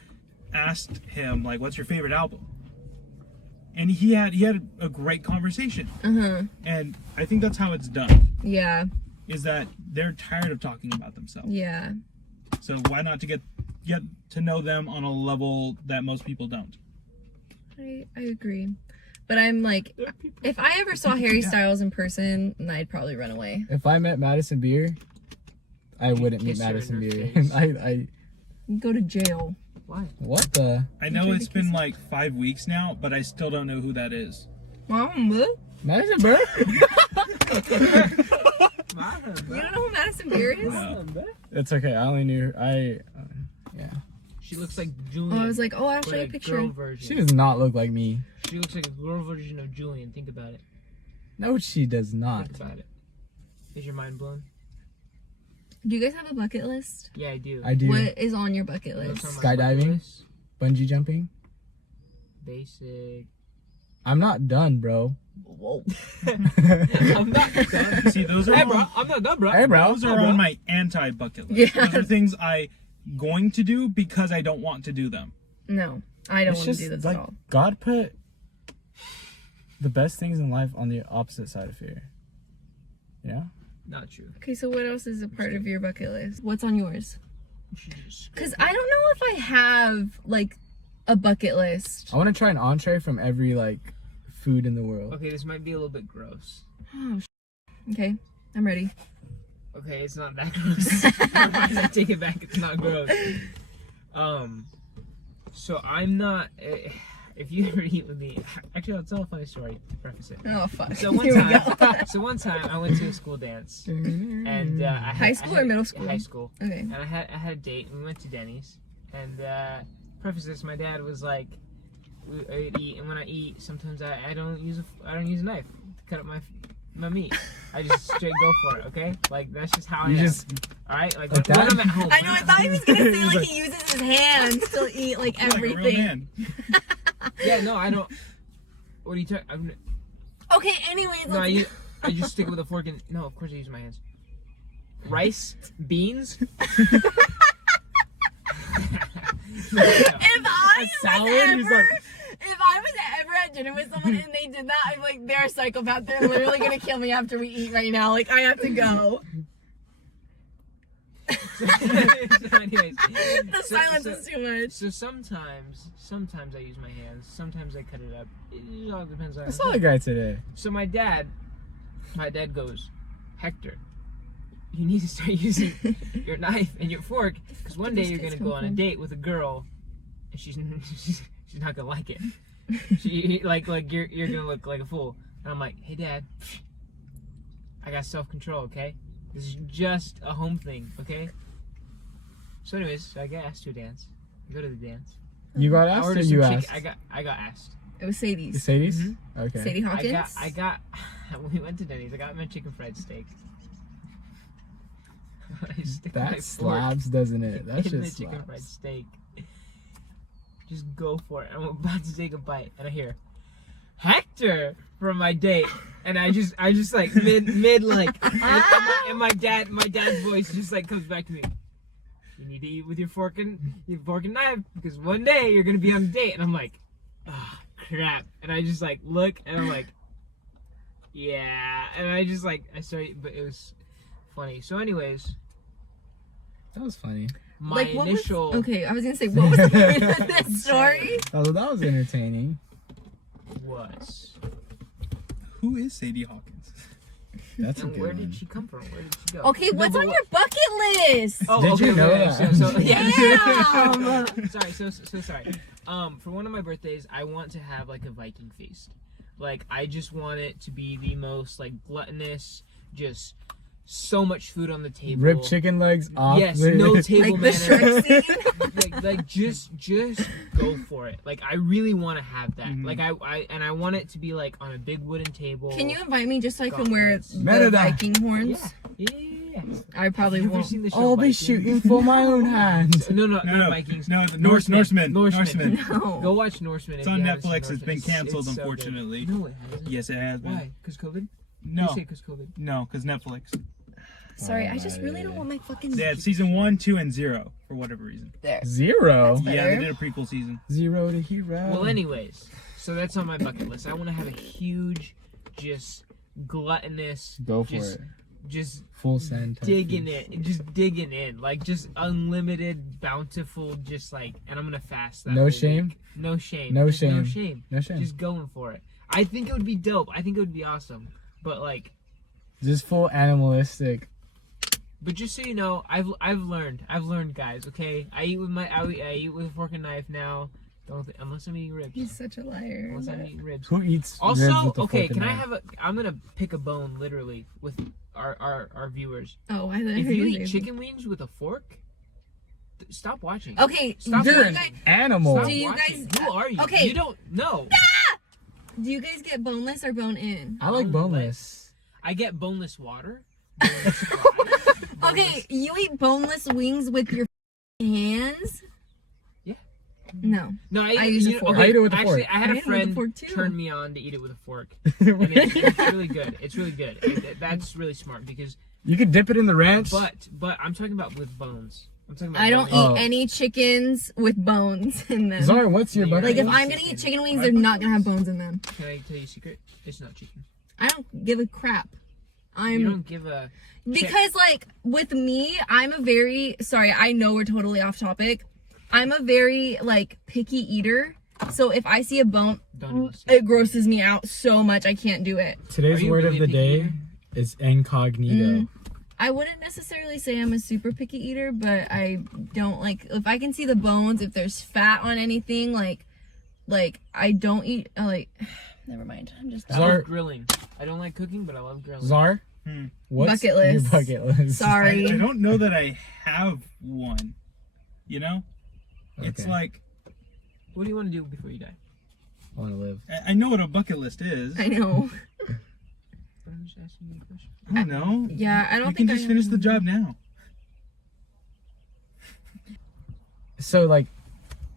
asked him like, "What's your favorite album?" And he had a great conversation. And I think that's how it's done. Yeah. Is that they're tired of talking about themselves. Yeah. So why not to get to know them on a level that most people don't? I agree. But I'm like, if I ever saw Harry Styles in person, I'd probably run away. if I met Madison Beer, I wouldn't meet Kiss her in Madison her Beer. face. I Go to jail. Why? what the I know Trying it's to been kiss- like 5 weeks now, but I still don't know who that is. Mom, what? Madison Beer? You don't know who Madison Beer is? No. It's okay. I only knew yeah. She looks like Julian. Oh, I was like, oh, I'll but show you a a picture. girl version. She does not look like me. She looks like a girl version of Julian. Think about it. No, she does not. Think about it. Is your mind blown? Do you guys have a bucket list? Yeah, I do. I do. What is on your bucket You know what's list? on my bucket Skydiving? list? Bungee jumping. Basic. I'm not done, bro. Whoa. I'm not done. See, those are Hey, all- bro. I'm not done, bro. Hey, bro. those are on my anti-bucket list. Yeah. Those are things I going to do because I don't want to do them. No, I don't It's want to just do this like at all. God put the best things in life on the opposite side of fear. Yeah. Not true. Okay, so what else is a part of your bucket list? What's on yours? You should just Because I don't know if I have, like, a bucket list. I want to try an entree from every like food in the world. Okay, this might be a little bit gross. Oh, okay, I'm ready. Okay, it's not that gross. Never mind, I take it back. It's not gross. So I'm not. If you ever eat with me, actually, I'll tell a funny story to preface it. Oh, fuck. So one Here we time, go. so one time I went to a school dance, and I had, High school I had- or middle school? High school. Okay. And I had a date, and we went to Denny's. And preface this, my dad was like, I'd eat, and when I eat, sometimes I don't use a knife to cut up my meat. I just straight go for it. Okay, like that's just how I am. All right, like Like when that? I'm at home. I know. I thought he was gonna say like he uses his hands to eat like Like a real everything. man. Yeah, no, I don't. What are you talking? Okay. Anyways, No, let's- I just stick with a fork and no, of course I use my hands. Rice, beans. if I was salad? ever, He's like- if I was ever at dinner with someone and they did that, I'm like, they're a psychopath. They're literally gonna kill me after we eat right now. Like I have to go. So anyways, The so- silence so- is too much. So sometimes I use my hands. Sometimes I cut it up. It all depends on. I saw a guy today. So my dad goes, Hector, you need to start using your knife and your fork because one day you're gonna go on a date with a girl, and she's not gonna like it. She like you're gonna look like a fool. And I'm like, hey Dad, I got self-control, okay? This is just a home thing, okay? So anyways, so I get asked to a dance. I go to the dance. You got I asked or ordered you some asked? I got asked. It was Sadie's. Sadie's? Mhm. Okay. Sadie Hawkins. I got we went to Denny's. I got my chicken fried steak. I stick my That fork slabs, doesn't it? That in shit the chicken fried slaps. steak. Just go for it. I'm about to take a bite, and I hear Hector from my date, and I just like mid like, and my dad's voice just like comes back to me. You need to eat with your fork and knife because one day you're gonna be on a date, and I'm like, ah, crap, and I just like look, and I'm like, yeah, and I just like I started, but it was funny. So, anyways, That was funny. my what initial. Was, okay, I was gonna say, what was the point of this story? Oh, that was entertaining. Was. Who is Sadie Hawkins? That's a And good where one. did she come from? Where did she go? Okay, No, what's but on your bucket list? Oh, Did okay, you know okay, that? So, yeah. Damn. sorry, so sorry. For one of my birthdays, I want to have like a Viking feast. Like, I just want it to be the most like gluttonous, just so much food on the table. Rib chicken legs off. Yes, no table Like the manners. Shrek scene. like just go for it. Like I really want to have that. Mhm. Like I want it to be like on a big wooden table. Can you invite me just so I can wear Gauntlets. the Merida. Viking horns? Yeah. I probably Have you ever won't. seen the show I'll be Vikings? shooting for my own hand. No, No, not Vikings. No, the Norsemen. Norsemen. No. Go watch Norsemen. It's if on you haven't seen Netflix. It's Norsemen. been canceled, it's so good. unfortunately. No, it hasn't. Yes, it has been. Why? Because COVID? No, You say because COVID. no, because Netflix. Sorry, I just really don't want my fucking. They had season 1, 2, and 0 for whatever reason. There. 0. That's Yeah, Better. they did a prequel season. 0 to hero. Well, anyways, so that's on my bucket list. I want to have a huge, just gluttonous, Go for just, it. just Full send. type digging feast. it, just digging in, like just unlimited, bountiful, just like, and I'm gonna fast that. No whole shame? week. No shame. No Just No shame. shame. No shame. Just going for it. I think it would be dope. I think it would be awesome. But like, Just full animalistic. but just so you know, I've learned, guys. Okay, I eat with I eat with a fork and knife now. Unless I'm eating ribs. He's such a liar. Unless I'm eating ribs. Who eats Also, ribs with a okay, fork and can I knife? have a? I'm gonna pick a bone literally with our viewers. Oh, I thought If heard you say- eat chicken wings with a fork, stop watching. Okay, Stop do you You're watching. an guys, animal. Stop Do you watching. guys- Who are you? okay. You don't know. do you guys get boneless or bone in? I like boneless. I get boneless water. Boneless fries, Okay, you eat boneless wings with your hands? Yeah. No. No, I use a you- fork. Okay, I eat it with a actually, fork. I had I a eat it with a friend fork, too. turn me on to eat it with a fork. And it's really good. It's really good. That's really smart because, You could dip it in the ranch. but I'm talking about with bones. I'm talking about. I don't bone eat Oh. any chickens with bones in them. Zara, what's your Yeah. bucket Like if list? I'm gonna eat chicken wings, they're not gonna have bones in them. Can I tell you a secret? It's not chicken. I don't give a crap. You don't give a. Because like with me, I'm a very sorry, I know we're totally off topic. I'm a very like picky eater. So if I see a bone, Don't even say it grosses me out so much I can't do it. Today's Are you word really of the picky day eater? is incognito. I wouldn't necessarily say I'm a super picky eater, but I don't like if I can see the bones, if there's fat on anything, like I don't eat like never mind. I'm just I Zar- love grilling. I don't like cooking, but I love grilling. Czar, what's Bucket list. your bucket list? sorry. I don't know that I have one. You know? It's Okay. like, What do you want to do before you die? I want to live. I know what a bucket list is. I know. I'm just asking you a question. I don't know. Yeah, I don't You think can just finish the job now. So, like,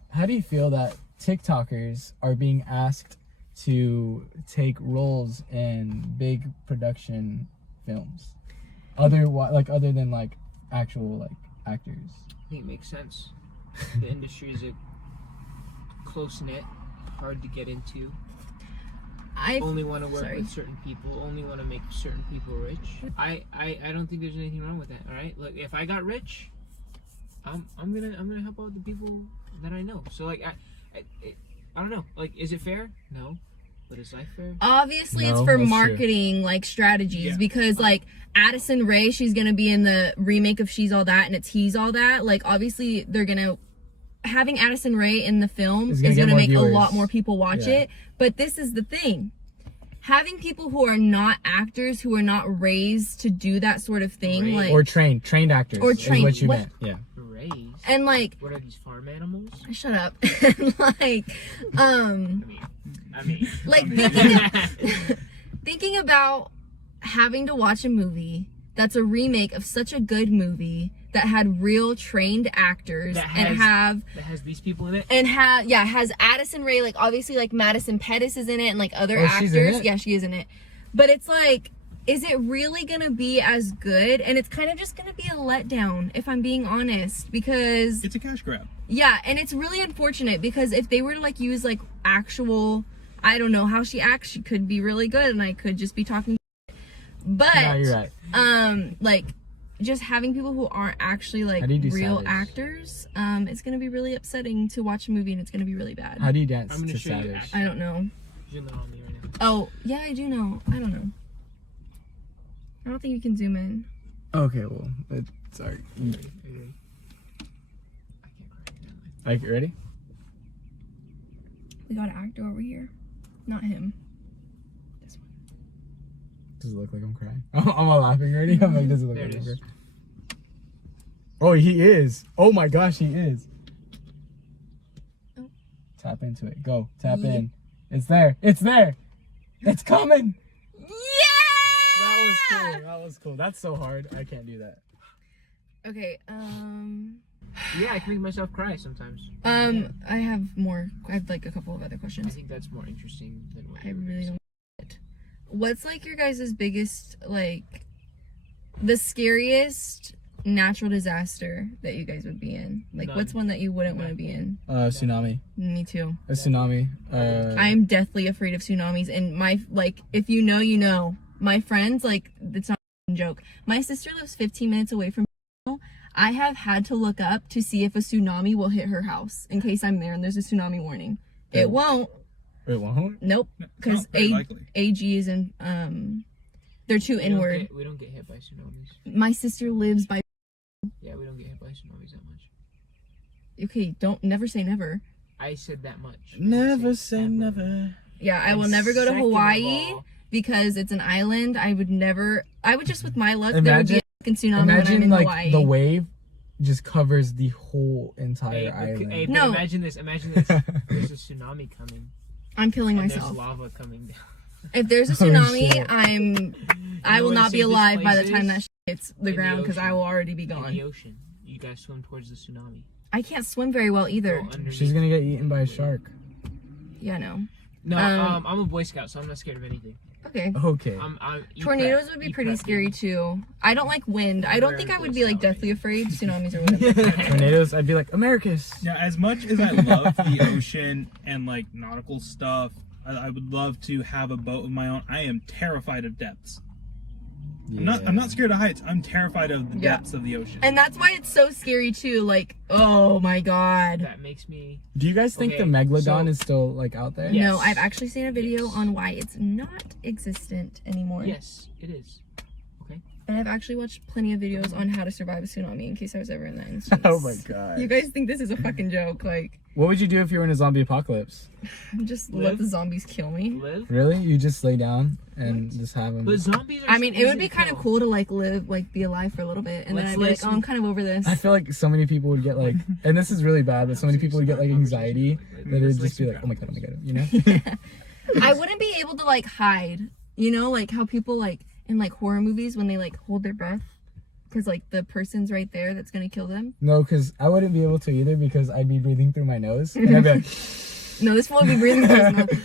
how do you feel that TikTokers are being asked to take roles in big production films, other than like actual like actors? I think it makes sense. The industry is a close knit, hard to get into. I Only want to work sorry. with certain people. Only want to make certain people rich. I don't think there's anything wrong with that. All right. Look, if I got rich, I'm gonna help out the people that I know. So like I don't know. Like, is it fair? No. But is life fair? Obviously, No, it's for that's marketing like strategies Yeah. because like Addison Rae, she's gonna be in the remake of She's All That and it's He's All That. Like obviously, they're gonna having Addison Rae in the film It's is gonna get gonna more make viewers. a lot more people watch Yeah. it. But this is the thing. Having people who are not actors, who are not raised to do that sort of thing, Raised. like Or trained actors. Or is trained- what you what- meant. Yeah. Raised. and like What are these farm animals? shut up. Like I mean. like thinking about having to watch a movie that's a remake of such a good movie that had real trained actors That and has these people in it. has Addison Rae, like obviously like Madison Pettis is in it and like other Oh, she's in actors. it? Yeah, she is in it. But it's like, is it really gonna be as good? And it's kind of just gonna be a letdown, if I'm being honest, because It's a cash grab. yeah, and it's really unfortunate because if they were to like use like actual, I don't know how she acts, she could be really good and I could just be talking. But No, you're right. like just having people who aren't actually like How do you do real Savage? actors, it's gonna be really upsetting to watch a movie and it's gonna be really bad. How do you dance I'm gonna to show you Savage? actually. I don't know. Zoom in on me right now. Oh yeah, I do know. I don't know. I don't think you can zoom in. Okay, well, sorry. Are you ready? I can't crack it. Are you ready? We got an actor over here, not him. Does it look like I'm crying? I'm all laughing already. I'm like, does it look There like it I'm is. crying? Oh, he is. Oh my gosh, he is. Oh. Tap into it. Go. Tap Yeah. in. It's there. It's there. It's coming. Yeah. That was cool. That was cool. That's so hard. I can't do that. Okay. Yeah, I can make myself cry sometimes. I have more. I have like a couple of other I questions. think that's more interesting than what I you were really saying. don't. What's like your guys' biggest like the scariest natural disaster that you guys would be in? Like None. what's one that you wouldn't want to be in? Tsunami. Me too. A tsunami. I'm deathly afraid of tsunamis and my like if you know you know. My friends like it's not a joke. My sister lives 15 minutes away from I have had to look up to see if a tsunami will hit her house in case I'm there and there's a tsunami warning. Yeah. It won't. Wait, what? Nope. It's Because not very likely. AG is in they're too inward. We don't get hit by tsunamis. My sister lives by Yeah, we don't get hit by tsunamis that much. okay, don't never say never. I said that much. I Never didn't say ever. never. Yeah, I And will never go to second of Hawaii all, because it's an island. I would just with my luck there would be Imagine- a fucking tsunami when I'm Imagine in like Hawaii. the wave just covers the whole entire Hey, island. hey, No. but imagine this. Imagine this. There's a tsunami coming. I'm killing And myself. there's lava coming down. If there's a Oh, tsunami, shit. I You will know not what be the safest alive by the place time is? that shit hits the In the ground because I ocean. will already be In the gone. ocean. You guys swim towards the tsunami. I can't swim very well either. Go underneath. She's gonna get eaten by a shark. Yeah, no. No, Um, I'm a Boy Scout, so I'm not scared of anything. Okay. Okay. You Tornadoes prep. would be You pretty prep, scary you- too. I don't like wind. I don't Very think I would Boy be like Scout right deathly afraid. Tsunamis or whatever. Tornadoes, I'd be like, Americus. Now, as much as I love the ocean and like nautical stuff, I would love to have a boat of my own. I am terrified of depths. I'm not scared of heights. I'm terrified of the Yeah. depths of the ocean. And that's why it's so scary too. Like, oh my god. That makes me. Do you guys think Okay, the megalodon so- is still like out there? Yeah. No, Yes. I've actually seen a video Yes. on why it's not existent anymore. Yes, it is. And I've actually watched plenty of videos on how to survive a tsunami in case I was ever in that instance. Oh my god. You guys think this is a fucking joke. Like, What would you do if you were in a zombie apocalypse? Just Live? let the zombies kill me. Live. Really? You just lay down and just have them. But zombies are I mean, so it would easy be to kind of kill. cool to like live, like be alive for a little bit, and then Let's I'd be lay like, oh, some- I'm kind of over this. I feel like so many people would get like, and this is really bad, but so many people would get like anxiety that it'd just be like, oh my god, you know? I wouldn't be able to like hide, you know, like how people like in like horror movies when they like hold their breath because like the person's right there that's gonna kill them. No, because I wouldn't be able to either because I'd be breathing through my nose and I'd be like, No, this fool would be breathing through his nose.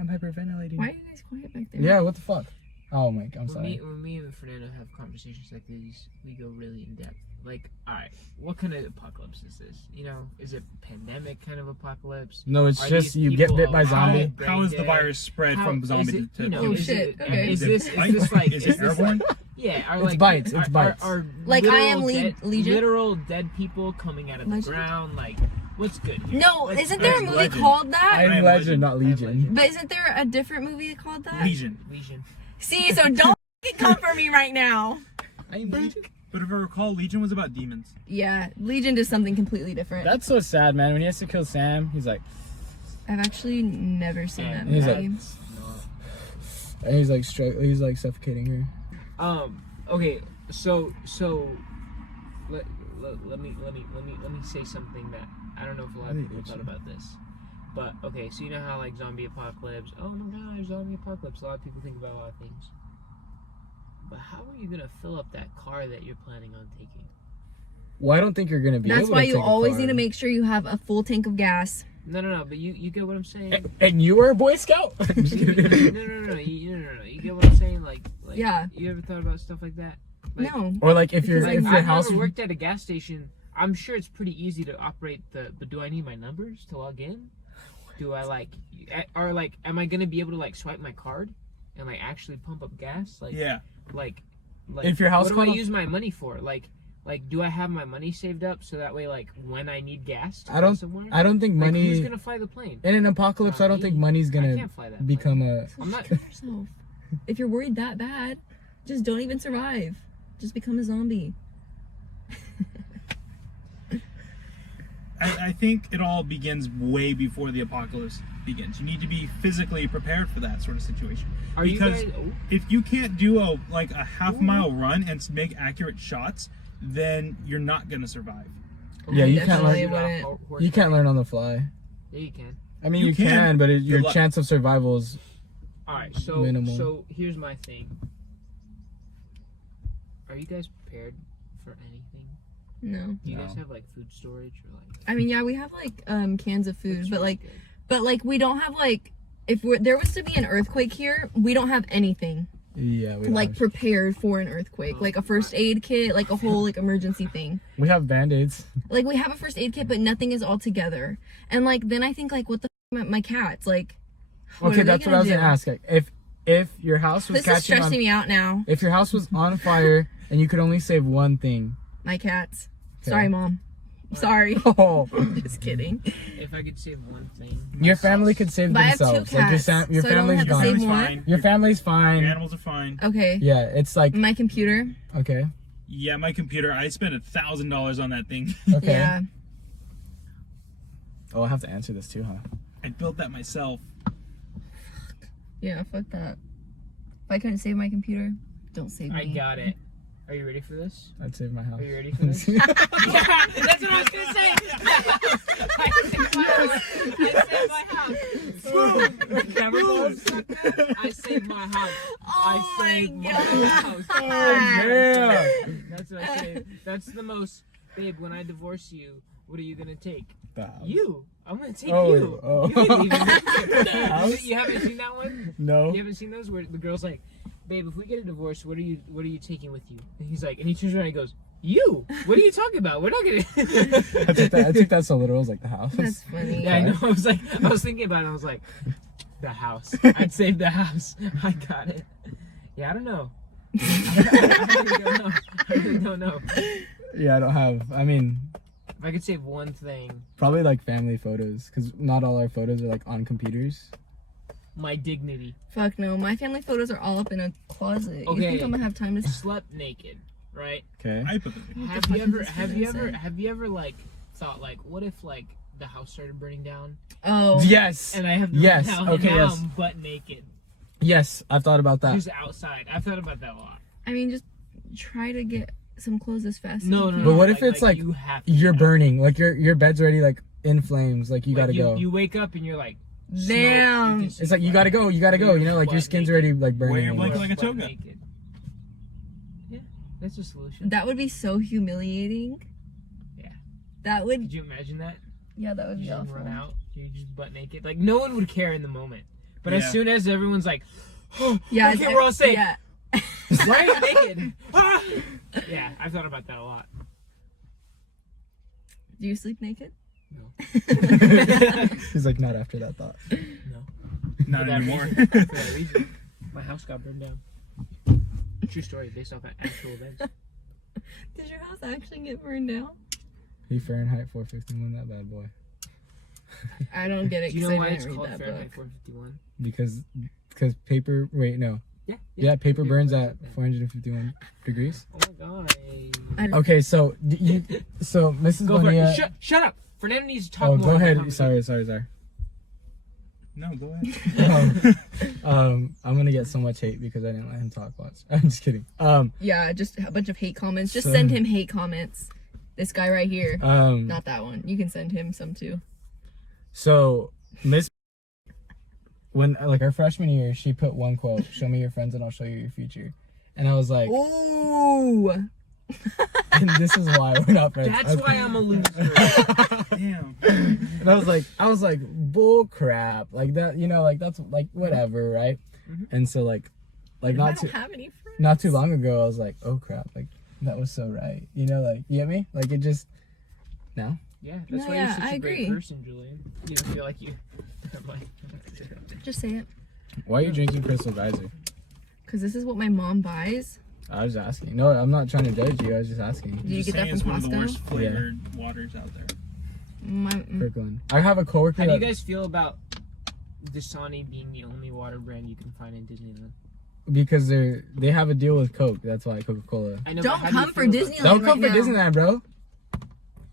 I'm hyperventilating. Why are you guys quiet back there? Yeah, what the fuck? Oh my god, I'm When sorry. me and Fernando have conversations like these, we go really in depth. Like, alright, what kind of apocalypse is this? You know, is it pandemic kind of apocalypse? No, it's Are just these you get people bit by alive? zombie. Brain How is the dead? virus spread How- from is zombie it, to you know, Oh, is shit, it- okay. Is this like is it airborne? yeah, are It's like bites, it's bites. Are Like, I am literal dead, Legion? literal dead people coming out of the Legend? ground? Like, what's good? Here? No, Let's- isn't there a that's movie Legend. called that? I I am am Legend, Legend. not Legion. But isn't there a different movie called that? Legion. Legion. See, so don't come for me right now. I am Legion. But if I recall, Legion was about demons. Yeah, Legion does something completely different. That's so sad, man. When he has to kill Sam, he's like, I've actually never seen that And He's movie. that's not- and he's like suffocating her. Okay. So let me say something that I don't know if a lot of people thought about this. But okay, so you know how like zombie apocalypse, oh my gosh, zombie apocalypse, a lot of people think about a lot of things. But how are you gonna fill up that car that you're planning on taking? Well, I don't think you're gonna be. That's able why to you take a always car. need to make sure you have a full tank of gas. No, but you get what I'm saying? And you were a Boy Scout. I'm just kidding. No, you get what I'm saying? Like Yeah. You ever thought about stuff like that? Like, No. Or like if your Because, Like, if your I've house. never worked at a gas station. I'm sure it's pretty easy to operate but do I need my numbers to log in? Do I am I gonna be able to like swipe my card and like actually pump up gas? Like, Yeah. like If your house what do I caught on- use my money for? Like do I have my money saved up so that way like when I need gas to I don't- go somewhere? I don't think Like, money who's gonna fly the plane? in an apocalypse. I don't think money's I gonna can't fly that become plane. a. I'm not. Kill yourself. If you're worried that bad, just don't even survive. Just become a zombie. I think it all begins way before the apocalypse begins. You need to be physically prepared for that sort of situation. Are Because you guys? Oh, if you can't do a half-mile run and make accurate shots, then you're not gonna survive. Yeah, you can't definitely learn- not You can't learn on the fly. Yeah, you can. I mean, You you can. can, but your luck. chance of survival is. All right, so Minimal. here's my thing. Are you guys prepared for anything? No. Do you No. guys have like food storage or like? I mean, yeah, we have like cans of food, That's but really like, good. we don't have like, if there was to be an earthquake here, we don't have anything Yeah, we like have, prepared for an earthquake, like a first aid kit, like a whole like emergency thing. we have band-aids. Like we have a first aid kit, but nothing is all together. And like then I think like, what the my cats like. What Okay, are they that's what I was do? gonna ask. Like, if your house was This is catching stressing on, me out now. if your house was on fire and you could only save one thing. My cats. Okay. Sorry, Mom. Sorry. Oh, Just kidding. If I could save one thing, your family could save But I have two themselves. Like cats, your so I don't family's have to gone. save Family's more? fine. Your family's Your fine. animals are fine. Okay. Yeah, it's like My computer. okay, Yeah, my computer. I spent $1,000 on that thing. okay. Yeah. Oh, I have to answer this too, huh? I built that myself. Yeah, fuck that. If I couldn't save my computer, don't save me. I got it. Are you ready for this? I'd save my house. Are you ready for this? Yeah, that's what I was gonna say. I saved my house. Oh I saved my my house. God. Yeah. That's what I say. That's the most, babe. When I divorce you, what are you gonna take? The house. You. I'm gonna take Oh, you. oh. You didn't even- house? You haven't seen that one? No. You haven't seen those where the girl's like, babe, if we get a divorce, what are you taking with you? And he's like, and he turns around and he goes, you? What are you talking about? We're not gonna. I took that so literal. I was like the house. That's funny. Yeah, I know. I was thinking about it. I was like, the house. I'd save the house. I got it. Yeah, I don't know. I really don't know. Yeah, I don't have. I mean, If I could save one thing, probably like family photos, because not all our photos are like on computers. my dignity. Fuck no. My family photos are all up in a closet. You Okay. think I'm gonna have time to Slept naked, right? Okay. I put the Have you ever like thought, like, what if like the house started burning down Oh. Yes. and I have no Yes, now, okay, and now yes. I'm butt naked, Yes, I've thought about that. just outside. I've thought about that a lot. I mean, just try to get some clothes as fast as No, you no, can. no. But what if it's like you have to you're get out. burning, like your bed's already like in flames, like you Like, gotta go. You wake up and you're like, smoke. Damn. You can see It's like you butt- gotta go, you know, like your butt skin's naked. already like burning. Wear your and blanket stuff. like a Butt toga. naked. Yeah, that's a solution. That would be so humiliating. Yeah. That would. Could you imagine that? Yeah, that would You be just awful. run out, you're just butt naked. Like no one would care in the moment, but as Yeah. soon as everyone's like, Yeah. okay, we're all safe. Yeah. Right, naked. Ah! Yeah, I've thought about that a lot. Do you sleep naked? He's like, not after that thought. No. Not For that anymore. reason. For that reason. My house got burned down. True story, based off actual events. Did your house actually get burned down? He Fahrenheit 451, that bad boy. I don't get it Do you because know I why it's didn't read called that Fahrenheit book. 451? Because paper. Wait, no. Yeah, paper burns at 451 degrees. Oh my god. Okay, so Mrs. Go for Bonilla. it. Shut up. Fernando needs to talk Oh, more. go about ahead. the Sorry. No, go ahead. I'm gonna get so much hate because I didn't let him talk once. I'm just kidding. Yeah, just a bunch of hate comments. Just So- send him hate comments. This guy right here. Um, Not that one. You can send him some too. So Miss, when like our freshman year, she put one quote: "Show me your friends, and I'll show you your future." And I was like, Ooh. and this is why we're not friends. That's why I'm a loser. Damn. And I was like, bull crap, like that, you know, like that's like whatever, right? Mhm. And so like I not don't too have any friends. not too long ago, I was like, oh crap, like that was so right, you know, like you get me? Like it just no. Yeah, that's No, why yeah, you're such I a great agree. person, Julian. You don't feel like you. I'm like, Just say it. Why are you drinking Crystal Geyser? Because this is what my mom buys. I was asking. No, I'm not trying to judge you. I was just asking. Do you Just get that saying it's from one of the Costco? worst flavored waters out there. Kirkland. I have a coworker. how do you that, guys feel about Dasani being the only water brand you can find in Disneyland? because they have a deal with Coke. That's why Coca-Cola. I know. Don't but how do you come for feel about Disneyland. that? Don't come right for now. Disneyland, bro.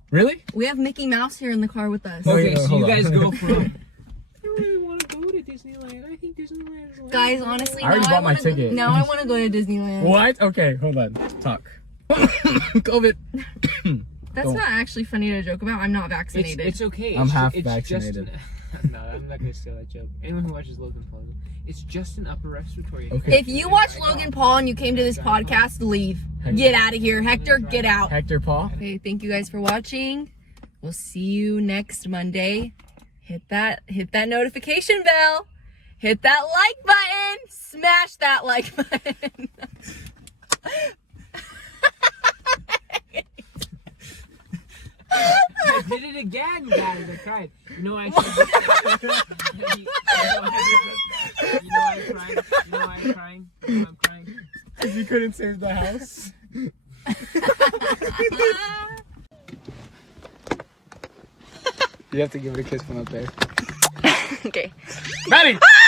Really? We have Mickey Mouse here in the car with us. Oh, Okay, yeah, so hold you on. guys go from. I don't really want to go to Disneyland. I think Disneyland is. a lot Guys, of fun." honestly, I already now bought my wanna ticket. Now I want to go to Disneyland. What? Okay, hold on. Talk. COVID. That's Don't. not actually funny to joke about. I'm not vaccinated. It's okay. I'm It's half it's vaccinated. Just no, I'm not gonna steal that joke. Anyone who watches Logan Paul, it's just an upper respiratory. Okay. infection. If you watch Logan Paul and you came to this podcast, leave. Get out of here. Hector, get out. Hector Paul. Okay, thank you guys for watching. We'll see you next Monday. Hit that notification bell. Hit that like button. Smash that like button. I did it again, guys. I cried. You know why I cried? You know why I'm crying? You know why I'm crying? You know why I'm crying? Because you couldn't save the house. You have to give it a kiss from up there. Okay. Maddie!